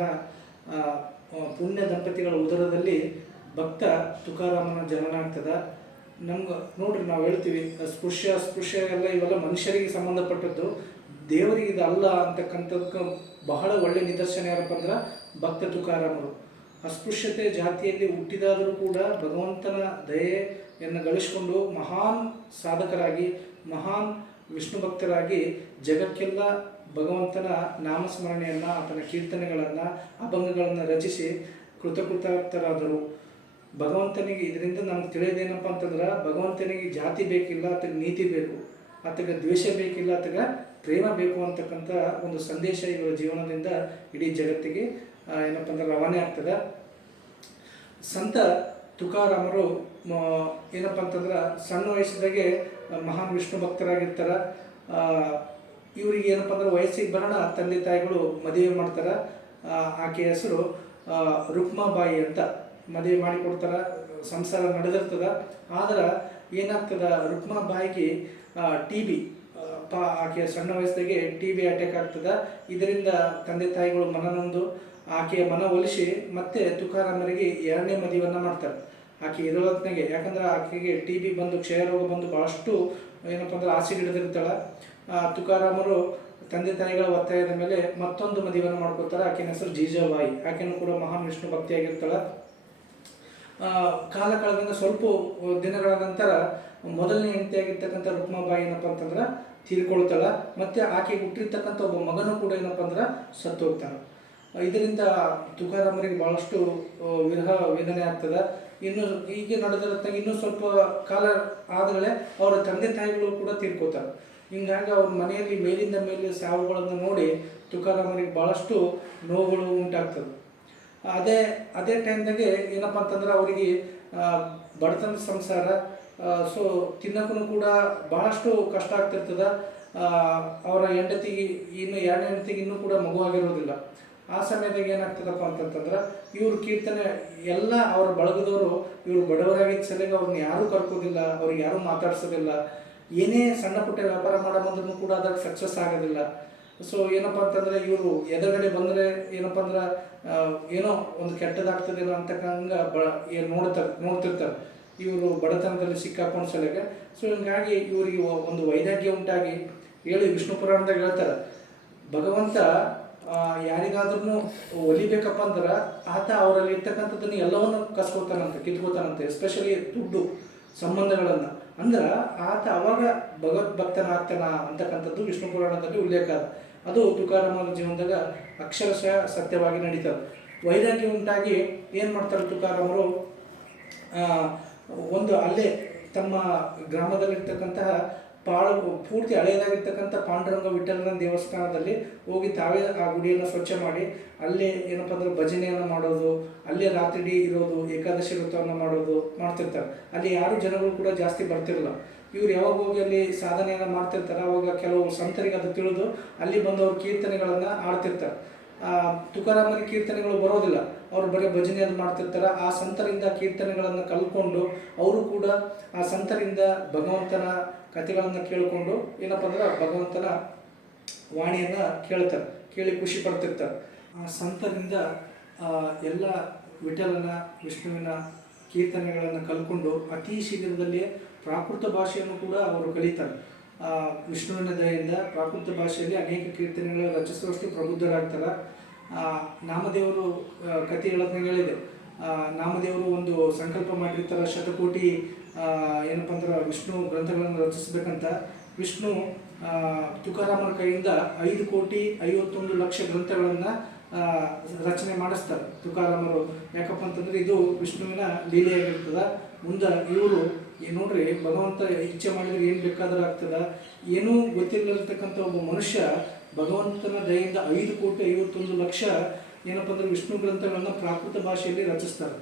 ಪುಣ್ಯ ದಂಪತಿಗಳ ಉದರದಲ್ಲಿ ಭಕ್ತ ತುಕಾರಾಮನ ಜನನ ಆಗ್ತದೆ. ನಮ್ಗೆ ನೋಡ್ರಿ, ನಾವು ಹೇಳ್ತೀವಿ ಅಸ್ಪೃಶ್ಯ ಎಲ್ಲ ಇವೆಲ್ಲ ಮನುಷ್ಯರಿಗೆ ಸಂಬಂಧಪಟ್ಟದ್ದು, ದೇವರಿಗೆ ಇದು ಅಲ್ಲ ಅಂತಕ್ಕಂಥದ್ದಕ್ಕೆ ಬಹಳ ಒಳ್ಳೆ ನಿದರ್ಶನ ಯಾರಪ್ಪ ಅಂದ್ರೆ ಭಕ್ತ ತುಕಾರಾಮರು. ಅಸ್ಪೃಶ್ಯತೆ ಜಾತಿಯಲ್ಲಿ ಹುಟ್ಟಿದಾದರೂ ಕೂಡ ಭಗವಂತನ ದಯೆಯನ್ನು ಗಳಿಸಿಕೊಂಡು ಮಹಾನ್ ಸಾಧಕರಾಗಿ ಮಹಾನ್ ವಿಷ್ಣು ಭಕ್ತರಾಗಿ ಜಗಕ್ಕೆಲ್ಲ ಭಗವಂತನ ನಾಮಸ್ಮರಣೆಯನ್ನು ಆತನ ಕೀರ್ತನೆಗಳನ್ನು ಅಭಂಗಗಳನ್ನು ರಚಿಸಿ ಕೃತಕೃತಾರ್ಥರಾದರು. ಭಗವಂತನಿಗೆ ಇದರಿಂದ ನಮ್ಗೆ ತಿಳಿಯೋದೇನಪ್ಪ ಅಂತಂದ್ರೆ, ಭಗವಂತನಿಗೆ ಜಾತಿ ಬೇಕಿಲ್ಲ, ಆತಗೆ ನೀತಿ ಬೇಕು, ಆತಗೆ ದ್ವೇಷ ಬೇಕಿಲ್ಲ, ಆತಗೆ ಪ್ರೇಮ ಬೇಕು ಅಂತಕ್ಕಂಥ ಒಂದು ಸಂದೇಶ ಇವರ ಜೀವನದಿಂದ ಇಡೀ ಜಗತ್ತಿಗೆ ಏನಪ್ಪ ಅಂದ್ರೆ ರವಾನೆ ಆಗ್ತದೆ. ಸಂತ ತುಕಾರಾಮರು ಏನಪ್ಪ ಅಂತಂದ್ರೆ ಸಣ್ಣ ವಯಸ್ಸಿದಾಗೆ ಮಹಾನ್ ವಿಷ್ಣು ಭಕ್ತರಾಗಿರ್ತಾರೆ. ಇವರಿಗೆ ಏನಪ್ಪ ಅಂದ್ರೆ ವಯಸ್ಸಿಗೆ ಬರೋಣ ತಂದೆ ತಾಯಿಗಳು ಮದುವೆ ಮಾಡ್ತಾರೆ. ಆಕೆಯ ಹೆಸರು ರುಕ್ಮಾಬಾಯಿ ಅಂತ. ಮದುವೆ ಮಾಡಿಕೊಡ್ತಾರೆ, ಸಂಸಾರ ನಡೆದಿರ್ತದೆ. ಆದ್ರೆ ಏನಾಗ್ತದೆ, ರುಕ್ಮಾಬಾಯಿಗೆ ಟಿ ಬಿ, ಆಕೆಯ ಸಣ್ಣ ವಯಸ್ಸಿಗೆ ಟಿ ಬಿ ಅಟ್ಯಾಕ್ ಆಗ್ತದೆ. ಇದರಿಂದ ತಂದೆ ತಾಯಿಗಳು ಮನನೊಂದು ಆಕೆಯ ಮನ ಒಲಿಸಿ ಮತ್ತೆ ತುಕಾರಾಮರಿಗೆ 2ನೇ ಮದುವೆಯನ್ನು ಮಾಡ್ತಾರೆ. ಆಕೆ ಇರೋ ಹೊತ್ತಿನಾಗೆ, ಯಾಕಂದ್ರೆ ಆಕೆಗೆ ಟಿ ಬಿ ಬಂದು, ಕ್ಷಯರೋಗ ಬಂದು ಭಾಳಷ್ಟು ಏನಪ್ಪ ಅಂದ್ರೆ ಆಸೆ ಹಿಡಿದಿರ್ತಾಳೆ. ತುಕಾರಾಮರು ತಂದೆ ತಾಯಿಗಳ ಒತ್ತಾಯದ ಮೇಲೆ ಮತ್ತೊಂದು ಮದುವೆಯನ್ನು ಮಾಡ್ಕೊತಾರೆ. ಆಕೆಯ ಹೆಸರು ಜೀಜಾಬಾಯಿ. ಆಕೆನೂ ಕೂಡ ಮಹಾನ್ ವಿಷ್ಣು ಭಕ್ತಿಯಾಗಿರ್ತಾಳೆ. ಕಾಲ ಕಳೆದಿಂದ ಸ್ವಲ್ಪ ದಿನಗಳ ನಂತರ ಮೊದಲನೇ ಹೆಂಡತಿಯಾಗಿರ್ತಕ್ಕಂಥ ರುಕ್ಮಾಬಾಯಿ ಏನಪ್ಪ ಅಂತಂದ್ರೆ ತೀರ್ಕೊಳ್ತಾಳೆ. ಮತ್ತು ಆಕೆಗೆ ಹುಟ್ಟಿರ್ತಕ್ಕಂಥ ಒಬ್ಬ ಮಗನೂ ಕೂಡ ಏನಪ್ಪ ಅಂದ್ರೆ ಸತ್ತು ಹೋಗ್ತಾನೆ. ಇದರಿಂದ ತುಕಾರಾಮರಿಗೆ ಭಾಳಷ್ಟು ವಿರಹ ವೇದನೆ ಆಗ್ತದೆ. ಇನ್ನು ಹೀಗೆ ನಡೆದಿರತ್ತಾಗ ಇನ್ನೂ ಸ್ವಲ್ಪ ಕಾಲ ಆದಮೇಲೆ ಅವರ ತಂದೆ ತಾಯಿಗಳು ಕೂಡ ತೀರ್ಕೋತಾರೆ. ಹಿಂಗಾಗಿ ಅವ್ರ ಮನೆಯಲ್ಲಿ ಮೇಲಿಂದ ಮೇಲೆ ಸಾವುಗಳನ್ನು ನೋಡಿ ತುಕಾರಾಮರಿಗೆ ಭಾಳಷ್ಟು ನೋವುಗಳು ಉಂಟಾಗ್ತದೆ. ಅದೇ ಟೈಮ್ದಾಗೆ ಏನಪ್ಪ ಅಂತಂದ್ರೆ ಅವರಿಗೆ ಬಡತನದ ಸಂಸಾರ, ಸೊ ತಿನ್ನೋಕ್ಕೂ ಕೂಡ ಭಾಳಷ್ಟು ಕಷ್ಟ ಆಗ್ತಿರ್ತದೆ. ಅವರ ಹೆಂಡತಿಗೆ ಇನ್ನು 2ನೇ ಹೆಂಡತಿಗೆ ಇನ್ನೂ ಕೂಡ ಮಗುವಾಗಿರೋದಿಲ್ಲ. ಆ ಸಮಯದಾಗ ಏನಾಗ್ತದಪ್ಪ ಅಂತಂತಂದ್ರೆ ಇವರು ಕೀರ್ತನೆ ಎಲ್ಲ ಅವರ ಬಳಗದವರು ಇವರು ಬಡವರಾಗಿದ್ದ ಸಲಿಗೆ ಅವ್ರನ್ನ ಯಾರೂ ಕರ್ಕೋದಿಲ್ಲ, ಅವ್ರಿಗೆ ಯಾರೂ ಮಾತಾಡ್ಸೋದಿಲ್ಲ. ಏನೇ ಸಣ್ಣ ಪುಟ್ಟ ವ್ಯಾಪಾರ ಮಾಡೋ ಕೂಡ ಅದಕ್ಕೆ ಸಕ್ಸಸ್ ಆಗೋದಿಲ್ಲ. ಸೊ ಏನಪ್ಪ ಅಂತಂದರೆ ಇವರು ಎದುರುಗಡೆ ಬಂದರೆ ಏನಪ್ಪ ಅಂದ್ರೆ ಏನೋ ಒಂದು ಕೆಟ್ಟದಾಗ್ತದೇನೋ ಅಂತಕ್ಕಂಗೆ ನೋಡ್ತಿರ್ತಾರೆ ಇವರು ಬಡತನದಲ್ಲಿ ಸಿಕ್ಕಾಕೊಂಡು ಸಲಿಗೆ. ಸೊ ಹಿಂಗಾಗಿ ಇವರಿಗೆ ಒಂದು ವೈರಾಗ್ಯ ಉಂಟಾಗಿ ಹೇಳಿ ವಿಷ್ಣು ಪುರಾಣದಾಗ ಹೇಳ್ತಾರೆ, ಭಗವಂತ ಯಾರಿಗಾದ್ರೂ ಒಲಿಬೇಕಪ್ಪ ಅಂದ್ರೆ ಆತ ಅವರಲ್ಲಿ ಇರ್ತಕ್ಕಂಥದ್ದನ್ನು ಎಲ್ಲವನ್ನು ಕಿತ್ಕೋತಾನಂತೆ, ಎಸ್ಪೆಷಲಿ ದುಡ್ಡು ಸಂಬಂಧಗಳನ್ನು. ಅಂದ್ರೆ ಆತ ಅವಾಗ ಭಗವದ್ಭಕ್ತನಾಗ್ತಾನ ಅಂತಕ್ಕಂಥದ್ದು ವಿಷ್ಣು ಪುರಾಣದಲ್ಲಿ ಉಲ್ಲೇಖ ಅದ. ಅದು ತುಕಾರಾಮರ ಜೀವನದಾಗ ಅಕ್ಷರಶಃ ಸತ್ಯವಾಗಿ ನಡೀತದೆ. ವೈರಾಗ್ಯ ಉಂಟಾಗಿ ಏನು ಮಾಡ್ತಾರೆ ತುಕಾರಾಮರು, ಒಂದು ಅಲ್ಲೇ ತಮ್ಮ ಗ್ರಾಮದಲ್ಲಿರ್ತಕ್ಕಂತಹ ಪೂರ್ತಿ ಹಳೆಯದಾಗಿರ್ತಕ್ಕಂಥ ಪಾಂಡುರಂಗ ವಿಠಲನ ದೇವಸ್ಥಾನದಲ್ಲಿ ಹೋಗಿ ತಾವೇ ಆ ಗುಡಿಯನ್ನು ಸ್ವಚ್ಛ ಮಾಡಿ ಅಲ್ಲೇ ಏನಪ್ಪ ಅಂದ್ರೆ ಭಜನೆಯನ್ನು ಮಾಡೋದು, ಅಲ್ಲೇ ರಾತ್ರಿ ಇರೋದು, ಏಕಾದಶಿ ವ್ರತವನ್ನು ಮಾಡ್ತಿರ್ತಾರೆ. ಅಲ್ಲಿ ಯಾರು ಜನಗಳು ಕೂಡ ಜಾಸ್ತಿ ಬರ್ತಿರಲ್ಲ. ಇವ್ರು ಯಾವಾಗ ಹೋಗಿ ಅಲ್ಲಿ ಸಾಧನೆಯನ್ನು ಮಾಡ್ತಿರ್ತಾರೆ ಅವಾಗ ಕೆಲವು ಸಂತರಿಗೆ ಅದು ತಿಳಿದು ಅಲ್ಲಿ ಬಂದವರು ಕೀರ್ತನೆಗಳನ್ನು ಆಡ್ತಿರ್ತಾರೆ. ತುಕಾರಾಮನ ಕೀರ್ತನೆಗಳು ಬರೋದಿಲ್ಲ, ಅವರು ಬರೀ ಭಜನೆಯನ್ನು ಮಾಡ್ತಿರ್ತಾರೆ. ಆ ಸಂತರಿಂದ ಕೀರ್ತನೆಗಳನ್ನು ಕಲ್ತ್ಕೊಂಡು ಅವರು ಕೂಡ ಆ ಸಂತರಿಂದ ಭಗವಂತನ ಕಥೆಗಳನ್ನು ಕೇಳಿಕೊಂಡು ಏನಪ್ಪ ಅಂದ್ರೆ ಭಗವಂತನ ವಾಣಿಯನ್ನು ಕೇಳಿ ಖುಷಿ ಪಡ್ತಿರ್ತಾರೆ. ಆ ಸಂತರಿಂದ ಎಲ್ಲ ವಿಠಲನ ವಿಷ್ಣುವಿನ ಕೀರ್ತನೆಗಳನ್ನು ಕಲ್ತ್ಕೊಂಡು ಅತಿ ಶೀಘ್ರದಲ್ಲಿ ಪ್ರಾಕೃತ ಭಾಷೆಯನ್ನು ಕೂಡ ಅವರು ಕಲಿತಾರೆ. ವಿಷ್ಣುವಿನ ದಯೆಯಿಂದ ಪ್ರಾಕೃತ ಭಾಷೆಯಲ್ಲಿ ಅನೇಕ ಕೀರ್ತನೆಗಳು ರಚಿಸುವಷ್ಟು ಪ್ರಬುದ್ಧರಾಗ್ತಾರೆ. ನಾಮದೇವರು ಕಥೆ ಹೇಳಿದೆ, ನಾಮದೇವರು ಒಂದು ಸಂಕಲ್ಪ ಮಾಡಿರ್ತಾರೆ, ಶತಕೋಟಿ ಏನಪ್ಪ ಅಂದ್ರೆ ವಿಷ್ಣು ಗ್ರಂಥಗಳನ್ನು ರಚಿಸಬೇಕಂತ. ವಿಷ್ಣು ತುಕಾರಾಮರ ಕೈಯಿಂದ 5,51,00,000 ಗ್ರಂಥಗಳನ್ನು ರಚನೆ ಮಾಡಿಸ್ತಾರೆ ತುಕಾರಾಮರು. ಯಾಕಪ್ಪ ಅಂತಂದ್ರೆ ಇದು ವಿಷ್ಣುವಿನ ಲೀಲೆಯಾಗಿರ್ತದೆ. ಮುಂದೆ ಇವರು ನೋಡ್ರಿ, ಭಗವಂತ ಇಚ್ಛೆ ಮಾಡಿದ್ರೆ ಏನು ಬೇಕಾದರೂ ಆಗ್ತದೆ. ಏನೂ ಗೊತ್ತಿಲ್ಲತಕ್ಕಂಥ ಒಬ್ಬ ಮನುಷ್ಯ ಭಗವಂತನ ದಯೆಯಿಂದ 5,51,00,000 ಏನಪ್ಪ ಅಂದ್ರೆ ವಿಷ್ಣು ಗ್ರಂಥಗಳನ್ನು ಪ್ರಾಕೃತ ಭಾಷೆಯಲ್ಲಿ ರಚಿಸ್ತಾರೆ.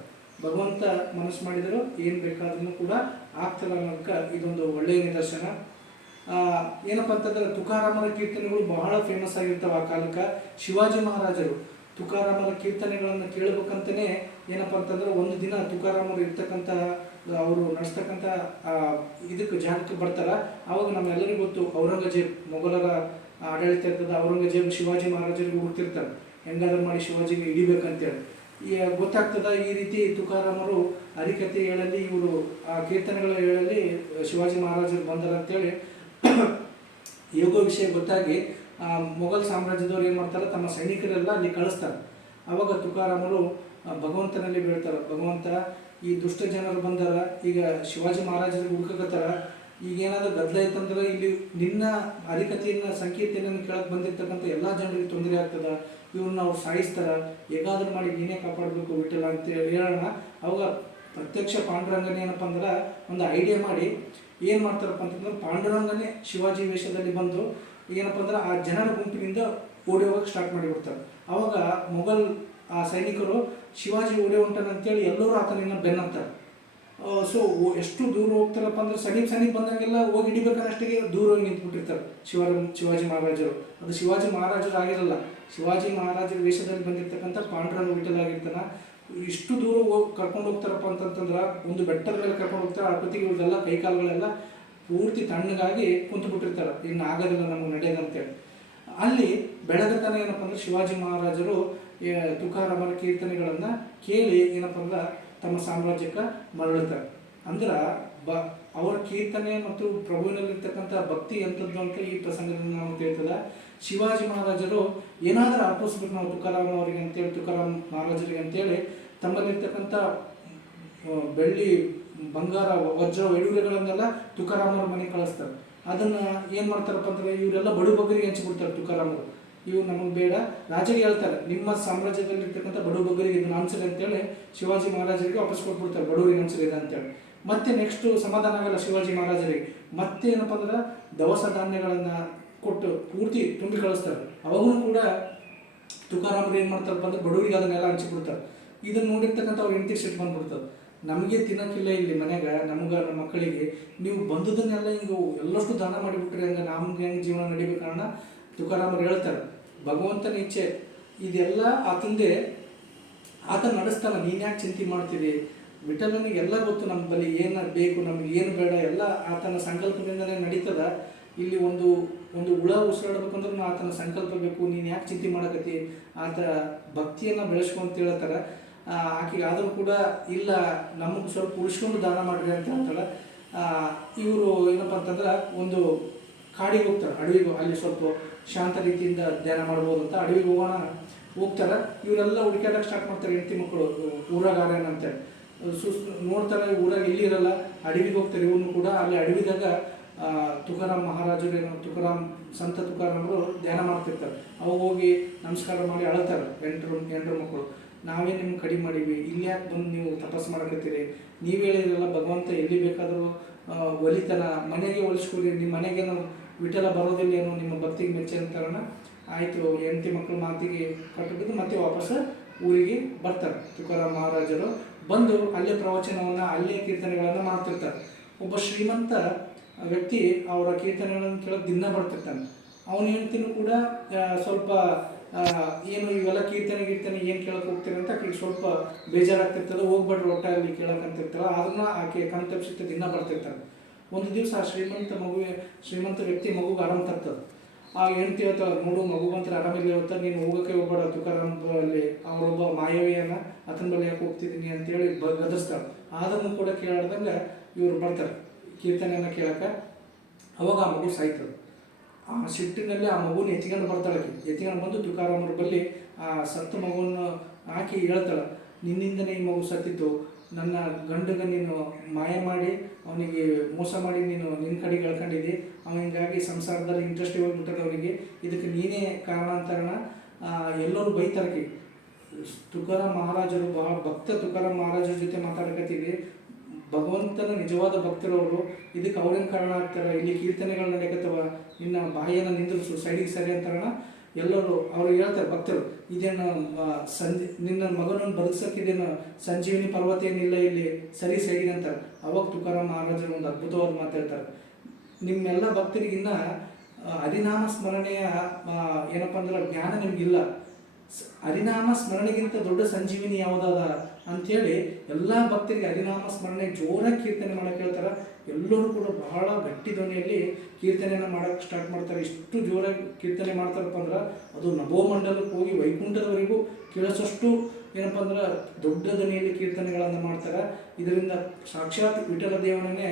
ಭಗವಂತ ಮನಸ್ಸು ಮಾಡಿದರೂ ಏನು ಬೇಕಾದ್ರೂ ಕೂಡ ಆಗ್ತದೆ ಅನ್ನೋದಕ್ಕೆ ಇದೊಂದು ಒಳ್ಳೆಯ ನಿದರ್ಶನ. ಏನಪ್ಪ ಅಂತಂದ್ರೆ ತುಕಾರಾಮರ ಕೀರ್ತನೆಗಳು ಬಹಳ ಫೇಮಸ್ ಆಗಿರ್ತವೆ ಆ ಕಾಲಕ್ಕೆ. ಶಿವಾಜಿ ಮಹಾರಾಜರು ತುಕಾರಾಮರ ಕೀರ್ತನೆಗಳನ್ನು ಕೇಳಬೇಕಂತಲೇ ಏನಪ್ಪ ಅಂತಂದ್ರೆ ಒಂದು ದಿನ ತುಕಾರಾಮರು ಇರ್ತಕ್ಕಂಥ ಅವರು ನಡೆಸ್ತಕ್ಕಂಥ ಇದಕ್ಕೆ ಜಾಗಕ್ಕೆ ಬರ್ತಾರೆ. ಆವಾಗ ನಮ್ಮೆಲ್ಲರಿಗೂ ಗೊತ್ತು, ಔರಂಗಜೇಬ್ ಮೊಘಲರ ಆಡಳಿತ ಇರ್ತದೆ. ಔರಂಗಜೇಬ್ ಶಿವಾಜಿ ಮಹಾರಾಜರಿಗೆ ಹುಡ್ತಿರ್ತಾರೆ, ಹೆಂಗಾದ್ರೂ ಮಾಡಿ ಶಿವಾಜಿಗೆ ಹಿಡಿಬೇಕಂತೇಳಿ. ಗೊತ್ತಾಗ್ತದ ಈ ರೀತಿ ತುಕಾರಾಮರು ಹರಿಕಥೆ ಹೇಳಲ್ಲಿ ಇವರು ಆ ಕೀರ್ತನೆಗಳ ಹೇಳಲ್ಲಿ ಶಿವಾಜಿ ಮಹಾರಾಜರು ಬಂದರು ಅಂತೇಳಿ ಯೋಗ ವಿಷಯ ಗೊತ್ತಾಗಿ ಮೊಘಲ್ ಸಾಮ್ರಾಜ್ಯದವ್ರು ಏನು ಮಾಡ್ತಾರೆ, ತಮ್ಮ ಸೈನಿಕರೆಲ್ಲ ಅಲ್ಲಿ ಕಳಿಸ್ತಾರೆ. ಆವಾಗ ತುಕಾರಾಮರು ಭಗವಂತನಲ್ಲಿ ಬೀಳ್ತಾರೆ, ಭಗವಂತ ಈ ದುಷ್ಟ ಜನರು ಬಂದಾರ, ಈಗ ಶಿವಾಜಿ ಮಹಾರಾಜರಿಗೆ ಹುಡುಕಕತ್ತಾರ, ಈಗೇನಾದ್ರೂ ಗದ್ದಲ ಐತಂದ್ರೆ ಇಲ್ಲಿ ನಿನ್ನ ಹರಿಕಥೆಯನ್ನು ಸಂಕೀರ್ತನೆಯನ್ನು ಕೇಳಕ್ಕೆ ಬಂದಿರ್ತಕ್ಕಂಥ ಎಲ್ಲ ಜನರಿಗೆ ತೊಂದರೆ ಆಗ್ತದ, ಇವ್ರನ್ನ ಅವ್ರು ಸಾಯಿಸ್ತಾರ, ಹೇಗಾದ್ರೂ ಮಾಡಿ ನೀನೇ ಕಾಪಾಡಬೇಕು ವಿಠಲ ಅಂತ ಹೇಳೋಣ. ಅವಾಗ ಪ್ರತ್ಯಕ್ಷ ಪಾಂಡುರಂಗನೇ ಏನಪ್ಪ ಅಂದ್ರೆ ಒಂದು ಐಡಿಯಾ ಮಾಡಿ ಏನು ಮಾಡ್ತಾರಪ್ಪ ಅಂತಂದ್ರೆ ಪಾಂಡುರಂಗನೇ ಶಿವಾಜಿ ವೇಷದಲ್ಲಿ ಬಂದು ಏನಪ್ಪ ಅಂದ್ರೆ ಆ ಜನರ ಗುಂಪಿನಿಂದ ಓಡಿ ಹೋಗಕ್ಕೆ ಸ್ಟಾರ್ಟ್ ಮಾಡಿಬಿಡ್ತಾರೆ. ಆವಾಗ ಮೊಘಲ್ ಆ ಸೈನಿಕರು ಶಿವಾಜಿ ಓಡಿ ಹೊಂಟಾನಂತೇಳಿ ಎಲ್ಲರೂ ಆತನಿನ್ನ ಬೆನ್ನತ್ತಾರೆ. ಸೊ ಎಷ್ಟು ದೂರ ಹೋಗ್ತಾರಪ್ಪ ಅಂದ್ರೆ ಸನೀಪ್ ಬಂದಾಗೆಲ್ಲ ಹೋಗಿ ಹಿಡಿಬೇಕನ್ನಷ್ಟಿಗೆ ದೂರ ಹೋಗಿ ನಿಂತ್ಬಿಟ್ಟಿರ್ತಾರೆ ಶಿವಾಜಿ ಮಹಾರಾಜರು. ಅದು ಶಿವಾಜಿ ಮಹಾರಾಜರು ಆಗಿರಲ್ಲ, ಶಿವಾಜಿ ಮಹಾರಾಜರ ವೇಷದಲ್ಲಿ ಬಂದಿರ್ತಕ್ಕಂಥ ಪಾಂಡುರಂಗ ವಿಠಲ ಆಗಿರ್ತಾನ. ಇಷ್ಟು ದೂರ ಕರ್ಕೊಂಡು ಹೋಗ್ತಾರಪ್ಪ ಅಂತಂತಂದ್ರೆ ಒಂದು ಬೆಟ್ಟದ ಮೇಲೆ ಕರ್ಕೊಂಡು ಹೋಗ್ತಾರೆ. ಆ ಕೃತಿಗೆ ಇವ್ರದೆಲ್ಲ ಕೈಕಾಲುಗಳೆಲ್ಲ ಪೂರ್ತಿ ತಣ್ಣಗಾಗಿ ಕುಂತು ಬಿಟ್ಟಿರ್ತಾರೆ, ಇನ್ನು ಆಗೋದಿಲ್ಲ ನಮಗೆ ನಡೆಯೋದಂತೇಳಿ. ಅಲ್ಲಿ ಬೆಳಗತನ ಏನಪ್ಪ ಅಂದ್ರೆ ಶಿವಾಜಿ ಮಹಾರಾಜರು ತುಕಾರಾಮರ ಕೀರ್ತನೆಗಳನ್ನು ಕೇಳಿ ಏನಪ್ಪ ಅಂದ್ರೆ ತಮ್ಮ ಸಾಮ್ರಾಜ್ಯಕ್ಕೆ ಮರಳುತ್ತಾರೆ. ಅಂದ್ರೆ ಅವರ ಕೀರ್ತನೆ ಮತ್ತು ಪ್ರಭುವಿನಲ್ಲಿರ್ತಕ್ಕಂಥ ಭಕ್ತಿ ಎಂಥದ್ದು ಅಂತ ಈ ಪ್ರಸಂಗದಿಂದ ನಾವು ತಿಳಿತದ. ಶಿವಾಜಿ ಮಹಾರಾಜರು ಏನಾದರೂ ಅರ್ಪಿಸ್ಬೇಕು ನಾವು ತುಕಾರಾಮ್ ಅವರಿಗೆ ಅಂತೇಳಿ, ತುಕಾರಾಮ್ ಮಹಾರಾಜರಿಗೆ ಅಂತೇಳಿ ತಮ್ಮಲ್ಲಿರ್ತಕ್ಕಂಥ ಬೆಳ್ಳಿ ಬಂಗಾರ ವಜ್ರ ವೈಡೂರ್ಯಗಳನ್ನೆಲ್ಲ ತುಕಾರಾಮರ ಮನೆಗೆ ಕಳಿಸ್ತಾರೆ. ಅದನ್ನು ಏನು ಮಾಡ್ತಾರಪ್ಪ ಅಂದರೆ ಇವರೆಲ್ಲ ಬಡು ಬಗ್ಗರಿಗೆ ಹಂಚಿಬಿಡ್ತಾರೆ ತುಕಾರಾಮರು. ಇವು ನಮಗೆ ಬೇಡ, ರಾಜರಿಗೆ ಹೇಳ್ತಾರೆ ನಿಮ್ಮ ಸಾಮ್ರಾಜ್ಯದಲ್ಲಿ ಇರ್ತಕ್ಕಂಥ ಬಡು ಬಗ್ಗರಿಗೆ ಇದನ್ನು ಅನ್ಸರಿ ಅಂತೇಳಿ ಶಿವಾಜಿ ಮಹಾರಾಜರಿಗೆ ವಾಪಸ್ ಕೊಟ್ಬಿಡ್ತಾರೆ, ಬಡವರಿಗೆ ಅನ್ಸರಿ ಇದೆ ಅಂತೇಳಿ. ಮತ್ತೆ ನೆಕ್ಸ್ಟು ಸಮಾಧಾನ ಆಗಲ್ಲ ಶಿವಾಜಿ ಮಹಾರಾಜರಿಗೆ, ಮತ್ತೆ ಏನಪ್ಪ ಅಂದ್ರೆ ದವಸ ಧಾನ್ಯಗಳನ್ನು ಕೊಟ್ಟು ಪೂರ್ತಿ ತುಂಬಿ ಕಳಿಸ್ತಾರೆ. ಅವಾಗೂ ಕೂಡ ತುಕಾರಾಮರು ಏನು ಮಾಡ್ತಾರಪ್ಪ ಅಂದ್ರೆ ಬಡವರಿಗೆ ಅದನ್ನೆಲ್ಲ ಹಂಚಿಬಿಡ್ತಾರೆ. ಇದನ್ನು ನೋಡಿರ್ತಕ್ಕಂಥ ಅವ್ರ ಹೆಂಡತಿ ಸಿಟ್ಟು ಬಂದ್ಬಿಡ್ತಾರೆ, ನಮಗೆ ತಿನ್ನೋಕ್ಕಿಲ್ಲ ಇಲ್ಲಿ ಮನೆಗೆ, ನಮ್ಗೆ ನಮ್ಮ ಮಕ್ಕಳಿಗೆ ನೀವು ಬಂದದನ್ನೆಲ್ಲ ಹಿಂಗೆ ಎಲ್ಲಷ್ಟು ದಾನ ಮಾಡಿಬಿಟ್ರಿ, ಹಂಗೆ ನಮ್ಗೆ ಹೆಂಗೆ ಜೀವನ ನಡಿಬೇಕನ್ನ ತುಕಾರಾಮರು ಹೇಳ್ತಾರೆ. ಭಗವಂತನ ಇಚ್ಛೆ ಇದೆಲ್ಲ ಆತಂದೆ, ಆತ ನಡೆಸ್ತಾನೆ, ನೀನು ಯಾಕೆ ಚಿಂತೆ ಮಾಡ್ತೀರಿ, ವಿಠಲನಿಗೆ ಎಲ್ಲ ಗೊತ್ತು ನಮ್ಮ ಬಳಿ ಏನು ಬೇಕು ನಮ್ಗೆ ಏನು ಬೇಡ ಎಲ್ಲ ಆತನ ಸಂಕಲ್ಪದಿಂದಲೇ ನಡೀತದ. ಇಲ್ಲಿ ಒಂದು ಹುಳ ಉಸಿರಾಡಬೇಕಂದ್ರೂ ಆತನ ಸಂಕಲ್ಪ ಬೇಕು, ನೀನು ಯಾಕೆ ಚಿಂತೆ ಮಾಡಕತ್ತಿ, ಆತ ಭಕ್ತಿಯನ್ನು ಬೆಳೆಸ್ಕೊಂತ ಹೇಳ್ತಾರೆ. ಆಕೆಗೆ ಆದರೂ ಕೂಡ ಇಲ್ಲ ನಮಗೆ ಸ್ವಲ್ಪ ಉಳಿಸ್ಕೊಂಡು ದಾನ ಮಾಡಿರಿ ಅಂತ ಹೇಳ್ತಾಳೆ. ಇವರು ಏನಪ್ಪ ಅಂತಂದ್ರೆ ಒಂದು ಕಾಡಿಗೆ ಹೋಗ್ತಾರೆ, ಅಡವಿಗೆ, ಅಲ್ಲಿ ಸ್ವಲ್ಪ ಶಾಂತ ರೀತಿಯಿಂದ ಧ್ಯಾನ ಮಾಡ್ಬೋದು ಅಂತ ಅಡವಿಗೆ ಹೋಗ್ತಾರೆ. ಇವರೆಲ್ಲ ಹುಡುಕಾಡಕ್ಕೆ ಸ್ಟಾರ್ಟ್ ಮಾಡ್ತಾರೆ, ಹೆಂಡತಿ ಮಕ್ಕಳು ಊರಾಗಾರೇನು ಅಂತೇಳಿ ನೋಡ್ತಾರೆ. ಊರಾಗ ಎಲ್ಲಿ ಇರಲ್ಲ, ಅಡವಿಗೆ ಹೋಗ್ತಾರೆ ಇವನು ಕೂಡ. ಅಲ್ಲಿ ಅಡವಿದಾಗ ತುಕಾರಾಮ್ ಮಹಾರಾಜರು ಸಂತ ತುಕಾರಾಮರು ಧ್ಯಾನ ಮಾಡ್ತಿರ್ತಾರೆ. ಅವಾಗ ಹೋಗಿ ನಮಸ್ಕಾರ ಮಾಡಿ ಅಳತಾರೆ ಎಂಟರು ಮಕ್ಕಳು, ನಾವೇ ನಿಮ್ಗೆ ಕಡಿಮೆ ಮಾಡೀವಿ, ಇಲ್ಲಿ ಯಾಕೆ ಬಂದು ನೀವು ತಪಸ್ಸು ಮಾಡಕತ್ತೀರಿ, ನೀವು ಹೇಳಿರಲ್ಲ ಭಗವಂತ ಎಲ್ಲಿ ಬೇಕಾದರೂ ಒಲಿತನ, ಮನೆಗೆ ಒಲಿಸ್ಕೊಡಿ, ನಿಮ್ಮ ಮನೆಗೆ ನಾವು ವಿಠಲ ಬರೋದಿಲ್ಲ ಏನೋ ನಿಮ್ಮ ಭಕ್ತಿಗೆ ಮೆಚ್ಚೆ ಅಂತಾರಣ. ಆಯಿತು, ಹೆಂಡತಿ ಮಕ್ಕಳು ಮಾತಿಗೆ ಕಟ್ಟಿಬಿದ್ದು ಮತ್ತೆ ವಾಪಸ್ ಊರಿಗೆ ಬರ್ತಾರೆ. ತುಕಾರಾಮ್ ಮಹಾರಾಜರು ಬಂದು ಅಲ್ಲೇ ಪ್ರವಚನವನ್ನು ಅಲ್ಲೇ ಕೀರ್ತನೆಗಳನ್ನು ಮಾಡ್ತಿರ್ತಾರೆ. ಒಬ್ಬ ಶ್ರೀಮಂತ ವ್ಯಕ್ತಿ ಅವರ ಕೀರ್ತನೆಗಳನ್ನು ಕೇಳೋಕೆ ದಿನ ಬರ್ತಿರ್ತಾನೆ. ಅವನ ಹೆಂಡ್ತಿನೂ ಕೂಡ ಸ್ವಲ್ಪ ಏನು ಇವೆಲ್ಲ ಕೀರ್ತನೆ ಏನು ಕೇಳಕ್ಕೆ ಹೋಗ್ತೀರಿ ಅಂತ ಆಕೆಗೆ ಸ್ವಲ್ಪ ಬೇಜಾರಾಗ್ತಿರ್ತದೆ, ಹೋಗ್ಬೇಡ್ರಿ ಒಟ್ಟಾಗಲಿ ಕೇಳಕ್ಕಂತಿರ್ತಾಳೆ. ಅದನ್ನ ಆಕೆ ಕಣ್ತಪ್ಪಿಸುತ್ತೆ, ದಿನ ಬರ್ತಿರ್ತಾಳೆ. ಒಂದು ದಿವಸ ಆ ಶ್ರೀಮಂತ ವ್ಯಕ್ತಿ ಮಗುಗೆ ಆರಾಮ ತರ್ತದೆ. ಆ ಹೆಂಡ್ತಿ ಹೇಳ್ತಾಳೆ, ನೋಡು ಮಗುಗಂತರ ಆರಾಮಿಲ್ಲ ಹೇಳ್ತಾರೆ, ನೀನು ಹೋಗೋಕ್ಕೆ ಹೋಗ್ಬೇಡ ತುಕಾರಾಮ್ ಅಲ್ಲಿ ಅವರೊಬ್ಬ ಮಾಯವಿಯನ್ನ ಆತನ ಬಳಿ ಯಾಕೆ ಹೋಗ್ತಿದ್ದೀನಿ ಅಂತೇಳಿ ಗದರ್ಸ್ತಾಳೆ. ಅದನ್ನು ಕೂಡ ಕೇಳಾಡ್ದಂಗೆ ಇವರು ಬರ್ತಾರೆ ಕೀರ್ತನೆಯನ್ನು ಕೇಳಕ್ಕೆ. ಅವಾಗ ಆ ಮಗು ಸಾಯ್ತದೆ. ಆ ಸಿಟ್ಟಿನಲ್ಲಿ ಆ ಮಗುನ ಎತ್ಕೊಂಡು ಬರ್ತಾಳೆ. ಎತ್ಕೊಂಡು ಬಂದು ತುಕಾರಾಮರ ಬಳಿ ಆ ಸತ್ತು ಮಗುವನ್ನು ಹಾಕಿ ಹೇಳ್ತಾಳೆ, ನಿನ್ನಿಂದನೇ ಈ ಮಗು ಸತ್ತಿತ್ತು, ನನ್ನ ಗಂಡಗೆ ನೀನು ಮಾಯ ಮಾಡಿ ಅವನಿಗೆ ಮೋಸ ಮಾಡಿ ನೀನು ನಿನ್ನ ಕಡೆಗೆ ಎಳ್ಕೊಂಡಿದ್ದಿ, ಅವನು ಹಿಂಗಾಗಿ ಸಂಸಾರದಲ್ಲಿ ಇಂಟ್ರೆಸ್ಟ್ ಹೋಗ್ಬಿಟ್ಟದ ಅವನಿಗೆ, ಇದಕ್ಕೆ ನೀನೇ ಕಾರಣಾಂತರಣ. ಎಲ್ಲರೂ ಬೈತಾರಕ್ಕೆ. ತುಕಾರಾಮ್ ಮಹಾರಾಜರು ಬಹಳ ಭಕ್ತ ತುಕಾರಾಮ್ ಮಹಾರಾಜರ ಜೊತೆ ಮಾತಾಡಕತ್ತಿದ್ವಿ, ಭಗವಂತನ ನಿಜವಾದ ಭಕ್ತರವರು, ಇದಕ್ಕೆ ಅವ್ರೇನು ಕಾರಣ ಆಗ್ತಾರೆ, ಇಲ್ಲಿ ಕೀರ್ತನೆಗಳು ನಡೆಯಕತ್ತವ, ನಿನ್ನ ಬಾಯಿಯನ್ನು ನಿಂದಿರಿಸು, ಸೈಡಿಗೆ ಸರಿ ಅಂತಾರಣ. ಎಲ್ಲರೂ ಅವರು ಹೇಳ್ತಾರೆ ಭಕ್ತರು, ಇದೇನು ನಿನ್ನ ಮಗನನ್ನು ಬದುಕ್ಸಕ್ಕಿದೇನು ಸಂಜೀವಿನಿ ಪರ್ವತ ಏನಿಲ್ಲ ಇಲ್ಲಿ, ಸರಿ ಸೈಡಿಗೆ ಅಂತಾರೆ. ಅವಾಗ ತುಕಾರಾಮ್ ಮಹಾರಾಜರು ಒಂದು ಅದ್ಭುತವಾದ ಮಾತಾಡ್ತಾರೆ, ನಿಮ್ಮೆಲ್ಲ ಭಕ್ತರಿಗಿನ್ನ ಹರಿನಾಮ ಸ್ಮರಣೆಯ ಏನಪ್ಪ ಅಂದ್ರೆ ಜ್ಞಾನ ನಿಮಗಿಲ್ಲ, ಹರಿನಾಮ ಸ್ಮರಣೆಗಿಂತ ದೊಡ್ಡ ಸಂಜೀವಿನಿ ಯಾವುದಾದ ಅಂಥೇಳಿ ಎಲ್ಲ ಭಕ್ತರಿಗೆ ಹರಿನಾಮ ಸ್ಮರಣೆ ಜೋರಾಗಿ ಕೀರ್ತನೆ ಮಾಡೋಕೆ ಹೇಳ್ತಾರೆ. ಎಲ್ಲರೂ ಕೂಡ ಬಹಳ ಗಟ್ಟಿ ಧ್ವನಿಯಲ್ಲಿ ಕೀರ್ತನೆಯನ್ನು ಮಾಡೋಕ್ಕೆ ಸ್ಟಾರ್ಟ್ ಮಾಡ್ತಾರೆ. ಇಷ್ಟು ಜೋರಾಗಿ ಕೀರ್ತನೆ ಮಾಡ್ತಾರಪ್ಪ ಅಂದ್ರೆ ಅದು ನಭೋಮಂಡಲಕ್ಕೆ ಹೋಗಿ ವೈಕುಂಠದವರೆಗೂ ಕೇಳಿಸೋಷ್ಟು ಏನಪ್ಪ ಅಂದ್ರೆ ದೊಡ್ಡ ಧ್ವನಿಯಲ್ಲಿ ಕೀರ್ತನೆಗಳನ್ನು ಮಾಡ್ತಾರೆ. ಇದರಿಂದ ಸಾಕ್ಷಾತ್ ವಿಠಲ ದೇವನನ್ನೇ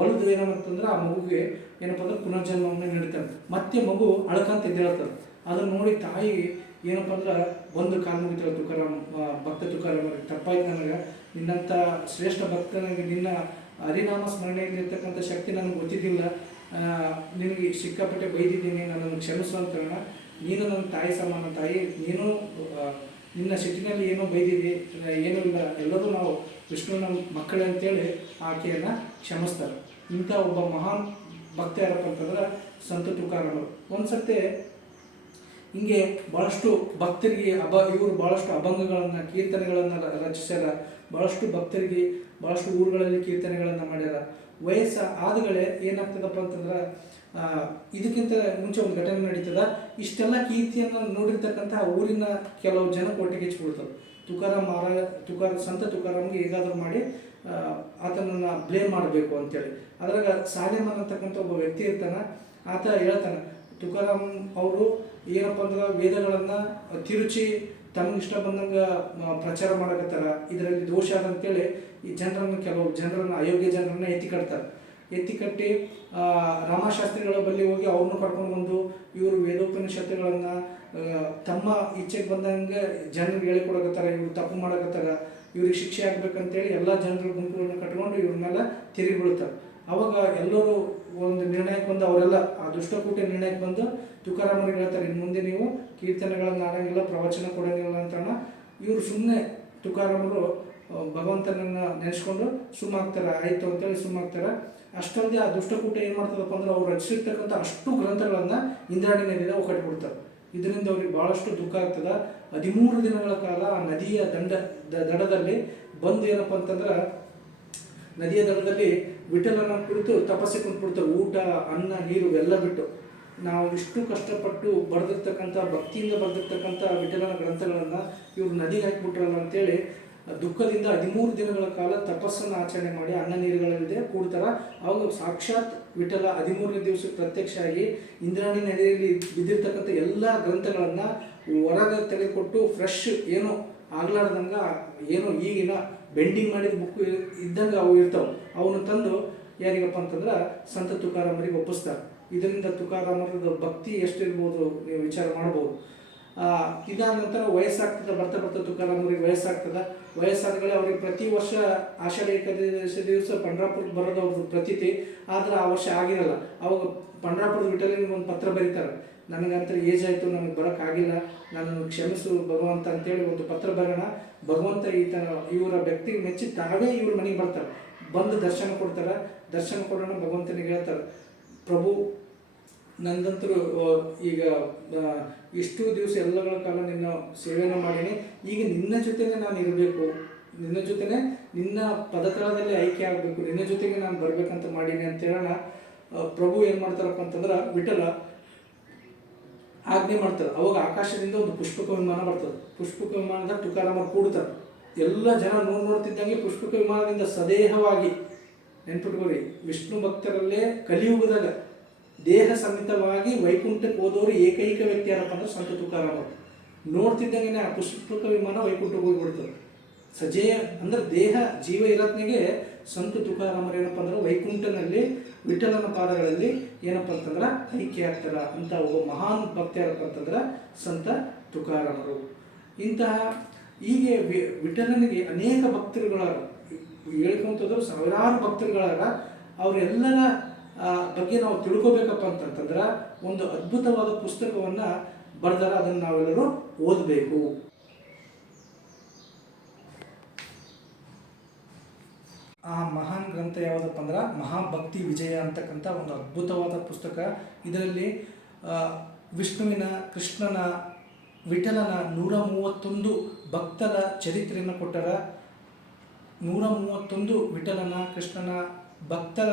ಒಲಿದು ಏನಂತಂದ್ರೆ ಆ ಮಗುಗೆ ಏನಪ್ಪ ಅಂದ್ರೆ ಪುನರ್ಜನ್ಮವನ್ನು ನೀಡ್ತಾರೆ. ಮತ್ತೆ ಮಗು ಅಳ್ಕಂತ ಎದ್ದೇಳ್ತಾರೆ. ಅದನ್ನು ನೋಡಿ ತಾಯಿ ಏನಪ್ಪ ಅಂದ್ರೆ ಒಂದು ಕಾಲು ಮುಗಿತಾರೆ ಭಕ್ತ ತುಕಾರಾಮರಿಗೆ, ತಪ್ಪಾಯ್ತು ನನಗೆ, ನಿನ್ನಂಥ ಶ್ರೇಷ್ಠ ಭಕ್ತನಿಗೆ ನಿನ್ನ ಹರಿನಾಮ ಸ್ಮರಣೆಯಲ್ಲಿರ್ತಕ್ಕಂಥ ಶಕ್ತಿ ನನಗೆ ಗೊತ್ತಿದ್ದಿಲ್ಲ, ನಿನಗೆ ಸಿಕ್ಕಾಪಟ್ಟೆ ಬೈದಿದ್ದೀನಿ, ನನ್ನನ್ನು ಕ್ಷಮಿಸು ಅಂತ ಹೇಳೋಣ. ನೀನು ನನ್ನ ತಾಯಿ ಸಮಾನ ತಾಯಿ, ನೀನು ನಿನ್ನ ಸಿಟ್ಟಿನಲ್ಲಿ ಏನೋ ಬೈದಿದ್ದಿ, ಏನೂ ಇಲ್ಲ, ಎಲ್ಲರೂ ನಾವು ವಿಷ್ಣುವಿನ ಮಕ್ಕಳೇ ಅಂತೇಳಿ ಆಕೆಯನ್ನು ಕ್ಷಮಿಸ್ತಾರೆ. ಇಂಥ ಒಬ್ಬ ಮಹಾನ್ ಭಕ್ತ ಯಾರಪ್ಪ ಅಂತಂದ್ರೆ ಸಂತ ತುಕಾರಾಮರು. ಒಂದು ಸರ್ತಿ ಹಿಂಗೆ ಭಾಳಷ್ಟು ಭಕ್ತರಿಗೆ ಇವರು ಭಾಳಷ್ಟು ಅಭಂಗಗಳನ್ನು ಕೀರ್ತನೆಗಳನ್ನು ರಚಿಸ್ಯಾರ. ಭಾಳಷ್ಟು ಭಕ್ತರಿಗೆ ಭಾಳಷ್ಟು ಊರುಗಳಲ್ಲಿ ಕೀರ್ತನೆಗಳನ್ನು ಮಾಡ್ಯಾರ. ವಯಸ್ಸು ಆದಗಳೇ ಏನಾಗ್ತದಪ್ಪ ಅಂತಂದ್ರೆ ಇದಕ್ಕಿಂತ ಮುಂಚೆ ಒಂದು ಘಟನೆ ನಡೀತದ. ಇಷ್ಟೆಲ್ಲ ಕೀರ್ತಿಯನ್ನು ನೋಡಿರ್ತಕ್ಕಂಥ ಊರಿನ ಕೆಲವು ಜನ ಕೊಟ್ಟಿಗೆ ಹೆಚ್ಚಿಬಿಡ್ತಾರೆ. ಸಂತ ತುಕಾರಾಮ್ಗೆ ಹೇಗಾದರೂ ಮಾಡಿ ಆತನನ್ನು ಬ್ಲೇಮ್ ಮಾಡಬೇಕು ಅಂತೇಳಿ. ಅದ್ರಾಗ ಸಾಲೇಮನ್ ಅಂತಕ್ಕಂಥ ಒಬ್ಬ ವ್ಯಕ್ತಿ ಇರ್ತಾನೆ. ಆತ ಹೇಳ್ತಾನೆ, ತುಕಾರಾಮ್ ಅವರು ಏನಪ್ಪ ಅಂದ್ರೆ ವೇದಗಳನ್ನು ತಿರುಚಿ ತಮಗೆ ಇಷ್ಟ ಬಂದಂಗೆ ಪ್ರಚಾರ ಮಾಡಕತ್ತಾರ, ಇದರಲ್ಲಿ ದೋಷ ಅದ ಅಂತೇಳಿ ಈ ಕೆಲವು ಜನರನ್ನು ಅಯೋಗ್ಯ ಜನರನ್ನ ಎತ್ತಿ ಕಟ್ಟಿ ರಾಮಶಾಸ್ತ್ರಿಗಳ ಬಳಿ ಹೋಗಿ ಅವ್ರನ್ನ ಕರ್ಕೊಂಡು ಬಂದು ಇವರು ವೇದೋಪನಿಷತ್ತುಗಳನ್ನು ತಮ್ಮ ಇಚ್ಛೆಗೆ ಬಂದಂಗೆ ಜನರಿಗೆ ಹೇಳಿಕೊಡಕತ್ತಾರ, ಇವ್ರು ತಪ್ಪು ಮಾಡಕತ್ತಾರ, ಇವ್ರಿಗೆ ಶಿಕ್ಷೆ ಆಗ್ಬೇಕಂತೇಳಿ ಎಲ್ಲ ಜನರ ಗುಂಪುಗಳನ್ನ ಕಟ್ಕೊಂಡು ಇವ್ರನ್ನೆಲ್ಲ ತಿರುಗಿ ಬೀಳ್ತಾರೆ. ಅವಾಗ ಎಲ್ಲರೂ ಒಂದು ನಿರ್ಣಯಕ್ಕೆ ಬಂದು ಅವರೆಲ್ಲ ಆ ದುಷ್ಟಕೂಟ ನಿರ್ಣಯಕ್ಕೆ ಬಂದು ತುಕಾರಾಮರಿಗೆ ಹೇಳ್ತಾರೆ, ಇನ್ನು ಮುಂದೆ ನೀವು ಕೀರ್ತನೆಗಳನ್ನು ಆಡಂಗಿಲ್ಲ, ಪ್ರವಚನ ಕೊಡಂಗಿಲ್ಲ ಅಂತ. ಇವರು ಸುಮ್ಮನೆ ತುಕಾರಾಮರು ಭಗವಂತನನ್ನು ನೆನೆಸ್ಕೊಂಡು ಸುಮ್ಮಾಗ್ತಾರೆ, ಆಯಿತು ಅಂತೇಳಿ ಸುಮ್ಮಾಗ್ತಾರೆ. ಅಷ್ಟಲ್ಲದೆ ಆ ದುಷ್ಟಕೂಟ ಏನು ಮಾಡ್ತದಪ್ಪ ಅಂದ್ರೆ ಅವ್ರು ರಚಿಸಿರ್ತಕ್ಕಂಥ ಅಷ್ಟು ಗ್ರಂಥಗಳನ್ನು ಇಂದ್ರಾಣಿ ನದಿಯಿಂದ ಒಕ್ಕಟ್ಬಿಡ್ತಾರೆ. ಇದರಿಂದ ಅವ್ರಿಗೆ ಭಾಳಷ್ಟು ದುಃಖ ಆಗ್ತದೆ. 13 ದಿನಗಳ ಕಾಲ ಆ ನದಿಯ ದಡದಲ್ಲಿ ಬಂದು ಏನಪ್ಪ ಅಂತಂದ್ರೆ ನದಿಯ ದಡದಲ್ಲಿ ವಿಠಲನ ಕುರಿತು ತಪಸ್ಸೆ ಕುಂತ್ಬಿಡ್ತಾರೆ. ಊಟ, ಅನ್ನ, ನೀರು ಎಲ್ಲ ಬಿಟ್ಟು ನಾವು ಇಷ್ಟು ಕಷ್ಟಪಟ್ಟು ಬರೆದಿರ್ತಕ್ಕಂಥ ಭಕ್ತಿಯಿಂದ ಬರೆದಿರ್ತಕ್ಕಂಥ ವಿಠಲನ ಗ್ರಂಥಗಳನ್ನು ಇವರು ನದಿಗೆ ಹಾಕಿಬಿಟ್ರಲ್ಲ ಅಂತೇಳಿ ದುಃಖದಿಂದ 13 ದಿನಗಳ ಕಾಲ ತಪಸ್ಸನ್ನು ಆಚರಣೆ ಮಾಡಿ ಅನ್ನ ನೀರುಗಳಿಲ್ಲದೆ ಕೂಡ್ತಾರ. ಅವಾಗ ಸಾಕ್ಷಾತ್ ವಿಠಲ 13ನೇ ದಿವಸಕ್ಕೆ ಪ್ರತ್ಯಕ್ಷ ಆಗಿ ಇಂದ್ರಾಣಿ ನದಿಯಲ್ಲಿ ಬಿದ್ದಿರ್ತಕ್ಕಂಥ ಎಲ್ಲ ಗ್ರಂಥಗಳನ್ನು ಹೊರಗೆ ತೆಗೆದುಕೊಟ್ಟು ಫ್ರೆಶ್ ಏನೋ ಆಗ್ಲಾರ್ದಂಗೆ ಏನೋ ಈಗಿನ ಬೆಂಡಿಂಗ್ ಮಾಡಿದ ಬುಕ್ ಇದ್ದಂಗೆ ಅವು ಇರ್ತಾವೆ, ಅವನು ತಂದು ಯಾರಿಗಪ್ಪ ಅಂತಂದ್ರೆ ಸಂತ ತುಕಾರಾಮರಿಗೆ ಒಪ್ಪಿಸ್ತಾರೆ. ಇದರಿಂದ ತುಕಾರಾಮರದ ಭಕ್ತಿ ಎಷ್ಟಿರ್ಬೋದು ನೀವು ವಿಚಾರ ಮಾಡ್ಬೋದು. ಇದಾದ ನಂತರ ವಯಸ್ಸಾಗ್ತದೆ, ಬರ್ತಾ ತುಕಾರಾಮರಿಗೆ ವಯಸ್ಸಾದಗಳೇ ಅವ್ರಿಗೆ ಪ್ರತಿ ವರ್ಷ ಆಷಾಢ ಏಕಾದಶಿ ದಿವಸ ಪಂಡ್ರಾಪುರಕ್ಕೆ ಬರೋದು ಅವ್ರದ್ದು ಪ್ರತೀತಿ. ಆದರೆ ಆ ವರ್ಷ ಆಗಿರಲ್ಲ. ಅವಾಗ ಪಂಡ್ರಾಪುರದ ವಿಠಲನಿಗೆ ಒಂದು ಪತ್ರ ಬರೀತಾರೆ, ನನಗಂತ ಏಜ್ ಆಯಿತು, ನನಗೆ ಬರೋಕ್ಕಾಗಿಲ್ಲ, ನನ್ನನ್ನು ಕ್ಷಮಿಸು ಭಗವಂತ ಅಂತೇಳಿ ಒಂದು ಪತ್ರ ಬರೋಣ. ಭಗವಂತ ಇವರ ವ್ಯಕ್ತಿಗೆ ಮೆಚ್ಚಿ ತಾವೇ ಇವ್ರ ಮನೆಗೆ ಬರ್ತಾರೆ, ಬಂದು ದರ್ಶನ ಕೊಡ್ತಾರೆ. ದರ್ಶನ ಕೊಡೋಣ ಭಗವಂತನಿಗೆ ಹೇಳ್ತಾರೆ, ಪ್ರಭು ನಂದಂತರೂ ಈಗ ಇಷ್ಟು ದಿವಸ ಎಲ್ಲಗಳ ಕಾಲ ನಿನ್ನ ಸೇವೆಯನ್ನು ಮಾಡೀನಿ, ಈಗ ನಿನ್ನ ಜೊತೆನೇ ನಾನು ಇರಬೇಕು, ನಿನ್ನ ಜೊತೆನೇ ನಿನ್ನ ಪದತಳದಲ್ಲಿ ಆಯ್ಕೆ ಆಗಬೇಕು, ನಿನ್ನ ಜೊತೆಗೆ ನಾನು ಬರಬೇಕಂತ ಮಾಡೀನಿ ಅಂತ ಹೇಳೋಣ. ಪ್ರಭು ಏನು ಮಾಡ್ತಾರಪ್ಪ ಅಂತಂದ್ರೆ ವಿಠಲ ಆಜ್ಞೆ ಮಾಡ್ತಾರೆ. ಅವಾಗ ಆಕಾಶದಿಂದ ಒಂದು ಪುಷ್ಪಕ ವಿಮಾನ ಬರ್ತದೆ. ಪುಷ್ಪಕ ವಿಮಾನದ ತುಕಾರಾಮ ಕೂಡ್ತಾರೆ. ಎಲ್ಲ ಜನ ನೋಡ್ತಿದ್ದಂಗೆ ಪುಷ್ಪಕ ವಿಮಾನದಿಂದ ಸದೇಹವಾಗಿ ನೆನ್ಪಿಟ್ಕೋರಿ, ವಿಷ್ಣು ಭಕ್ತರಲ್ಲೇ ಕಲಿಯುಗದಾಗ ದೇಹ ಸಮೇತವಾಗಿ ವೈಕುಂಠಕ್ಕೆ ಹೋದವರು ಏಕೈಕ ವ್ಯಕ್ತಿ ಯಾರಪ್ಪ ಅಂದ್ರೆ ಸಂತ ತುಕಾರಾಮ. ನೋಡ್ತಿದ್ದಂಗೆ ಆ ಪುಷ್ಪಕ ವಿಮಾನ ವೈಕುಂಠಕ್ಕೆ ಹೋಗಿಬಿಡ್ತದೆ. ಅಂದ್ರೆ ದೇಹ ಜೀವ ಇರೋತ್ನಿಗೆ ಸಂತ ತುಕಾರಾಮರು ಏನಪ್ಪ ಅಂದ್ರೆ ವೈಕುಂಠನಲ್ಲಿ ವಿಠಲನ ಪಾದಗಳಲ್ಲಿ ಏನಪ್ಪ ಅಂತಂದ್ರೆ ಐಕ್ಯ ಆಗ್ತಾರ ಅಂತ ಒಬ್ಬ ಮಹಾನ್ ಭಕ್ತ ಯಾರಪ್ಪ ಅಂತಂದ್ರೆ ಸಂತ ತುಕಾರಾಮರು. ಇಂತಹ ಹೀಗೆ ವಿಠಲನಿಗೆ ಅನೇಕ ಭಕ್ತರುಗಳಾರ, ಹೇಳ್ಕೊಂತಂದ್ರೆ ಸಾವಿರಾರು ಭಕ್ತರುಗಳಾರ. ಅವರೆಲ್ಲರ ಬಗ್ಗೆ ನಾವು ತಿಳ್ಕೊಬೇಕಪ್ಪ ಅಂತಂತಂದ್ರೆ ಒಂದು ಅದ್ಭುತವಾದ ಪುಸ್ತಕವನ್ನು ಬರೆದಾರ, ಅದನ್ನು ನಾವೆಲ್ಲರೂ ಓದಬೇಕು. ಆ ಮಹಾನ್ ಗ್ರಂಥ ಯಾವುದಪ್ಪ ಅಂದ್ರೆ ಮಹಾಭಕ್ತಿ ವಿಜಯ ಅಂತಕ್ಕಂಥ ಒಂದು ಅದ್ಭುತವಾದ ಪುಸ್ತಕ. ಇದರಲ್ಲಿ ವಿಷ್ಣುವಿನ, ಕೃಷ್ಣನ, ವಿಠಲನ 131 ಭಕ್ತರ ಚರಿತ್ರೆಯನ್ನು ಕೊಟ್ಟರ. 131 ವಿಠಲನ, ಕೃಷ್ಣನ ಭಕ್ತರ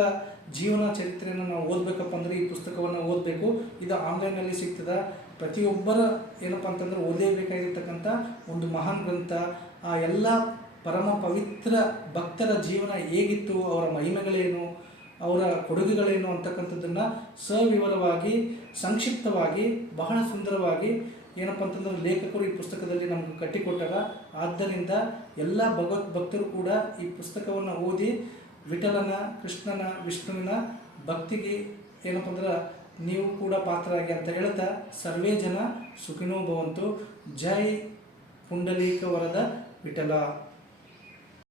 ಜೀವನ ಚರಿತ್ರೆಯನ್ನು ನಾವು ಓದಬೇಕಪ್ಪ ಅಂದರೆ ಈ ಪುಸ್ತಕವನ್ನು ಓದಬೇಕು. ಇದು ಆನ್ಲೈನಲ್ಲಿ ಸಿಗ್ತದೆ. ಪ್ರತಿಯೊಬ್ಬರ ಏನಪ್ಪ ಅಂತಂದ್ರೆ ಓದಲೇಬೇಕಾಗಿರ್ತಕ್ಕಂಥ ಒಂದು ಮಹಾನ್ ಗ್ರಂಥ. ಆ ಎಲ್ಲ ಪರಮ ಪವಿತ್ರ ಭಕ್ತರ ಜೀವನ ಹೇಗಿತ್ತು, ಅವರ ಮಹಿಮೆಗಳೇನು, ಅವರ ಕೊಡುಗೆಗಳೇನು ಅಂತಕ್ಕಂಥದ್ದನ್ನು ಸವಿವರವಾಗಿ, ಸಂಕ್ಷಿಪ್ತವಾಗಿ, ಬಹಳ ಸುಂದರವಾಗಿ ಏನಪ್ಪ ಅಂತಂದ್ರೆ ಲೇಖಕರು ಈ ಪುಸ್ತಕದಲ್ಲಿ ನಮಗೆ ಕಟ್ಟಿಕೊಟ್ಟಾರ. ಆದ್ದರಿಂದ ಎಲ್ಲ ಭಕ್ತರು ಕೂಡ ಈ ಪುಸ್ತಕವನ್ನು ಓದಿ ವಿಠಲನ, ಕೃಷ್ಣನ, ವಿಷ್ಣುವಿನ ಭಕ್ತಿಗೆ ಏನಪ್ಪ ಅಂದ್ರೆ ನೀವು ಕೂಡ ಪಾತ್ರರಾಗಿ ಅಂತ ಹೇಳ್ತಾ, ಸರ್ವೇ ಜನ ಸುಖಿನೋ ಭವಂತು. ಜೈ ಪುಂಡಲೀಕ ವರದ ವಿಠಲ.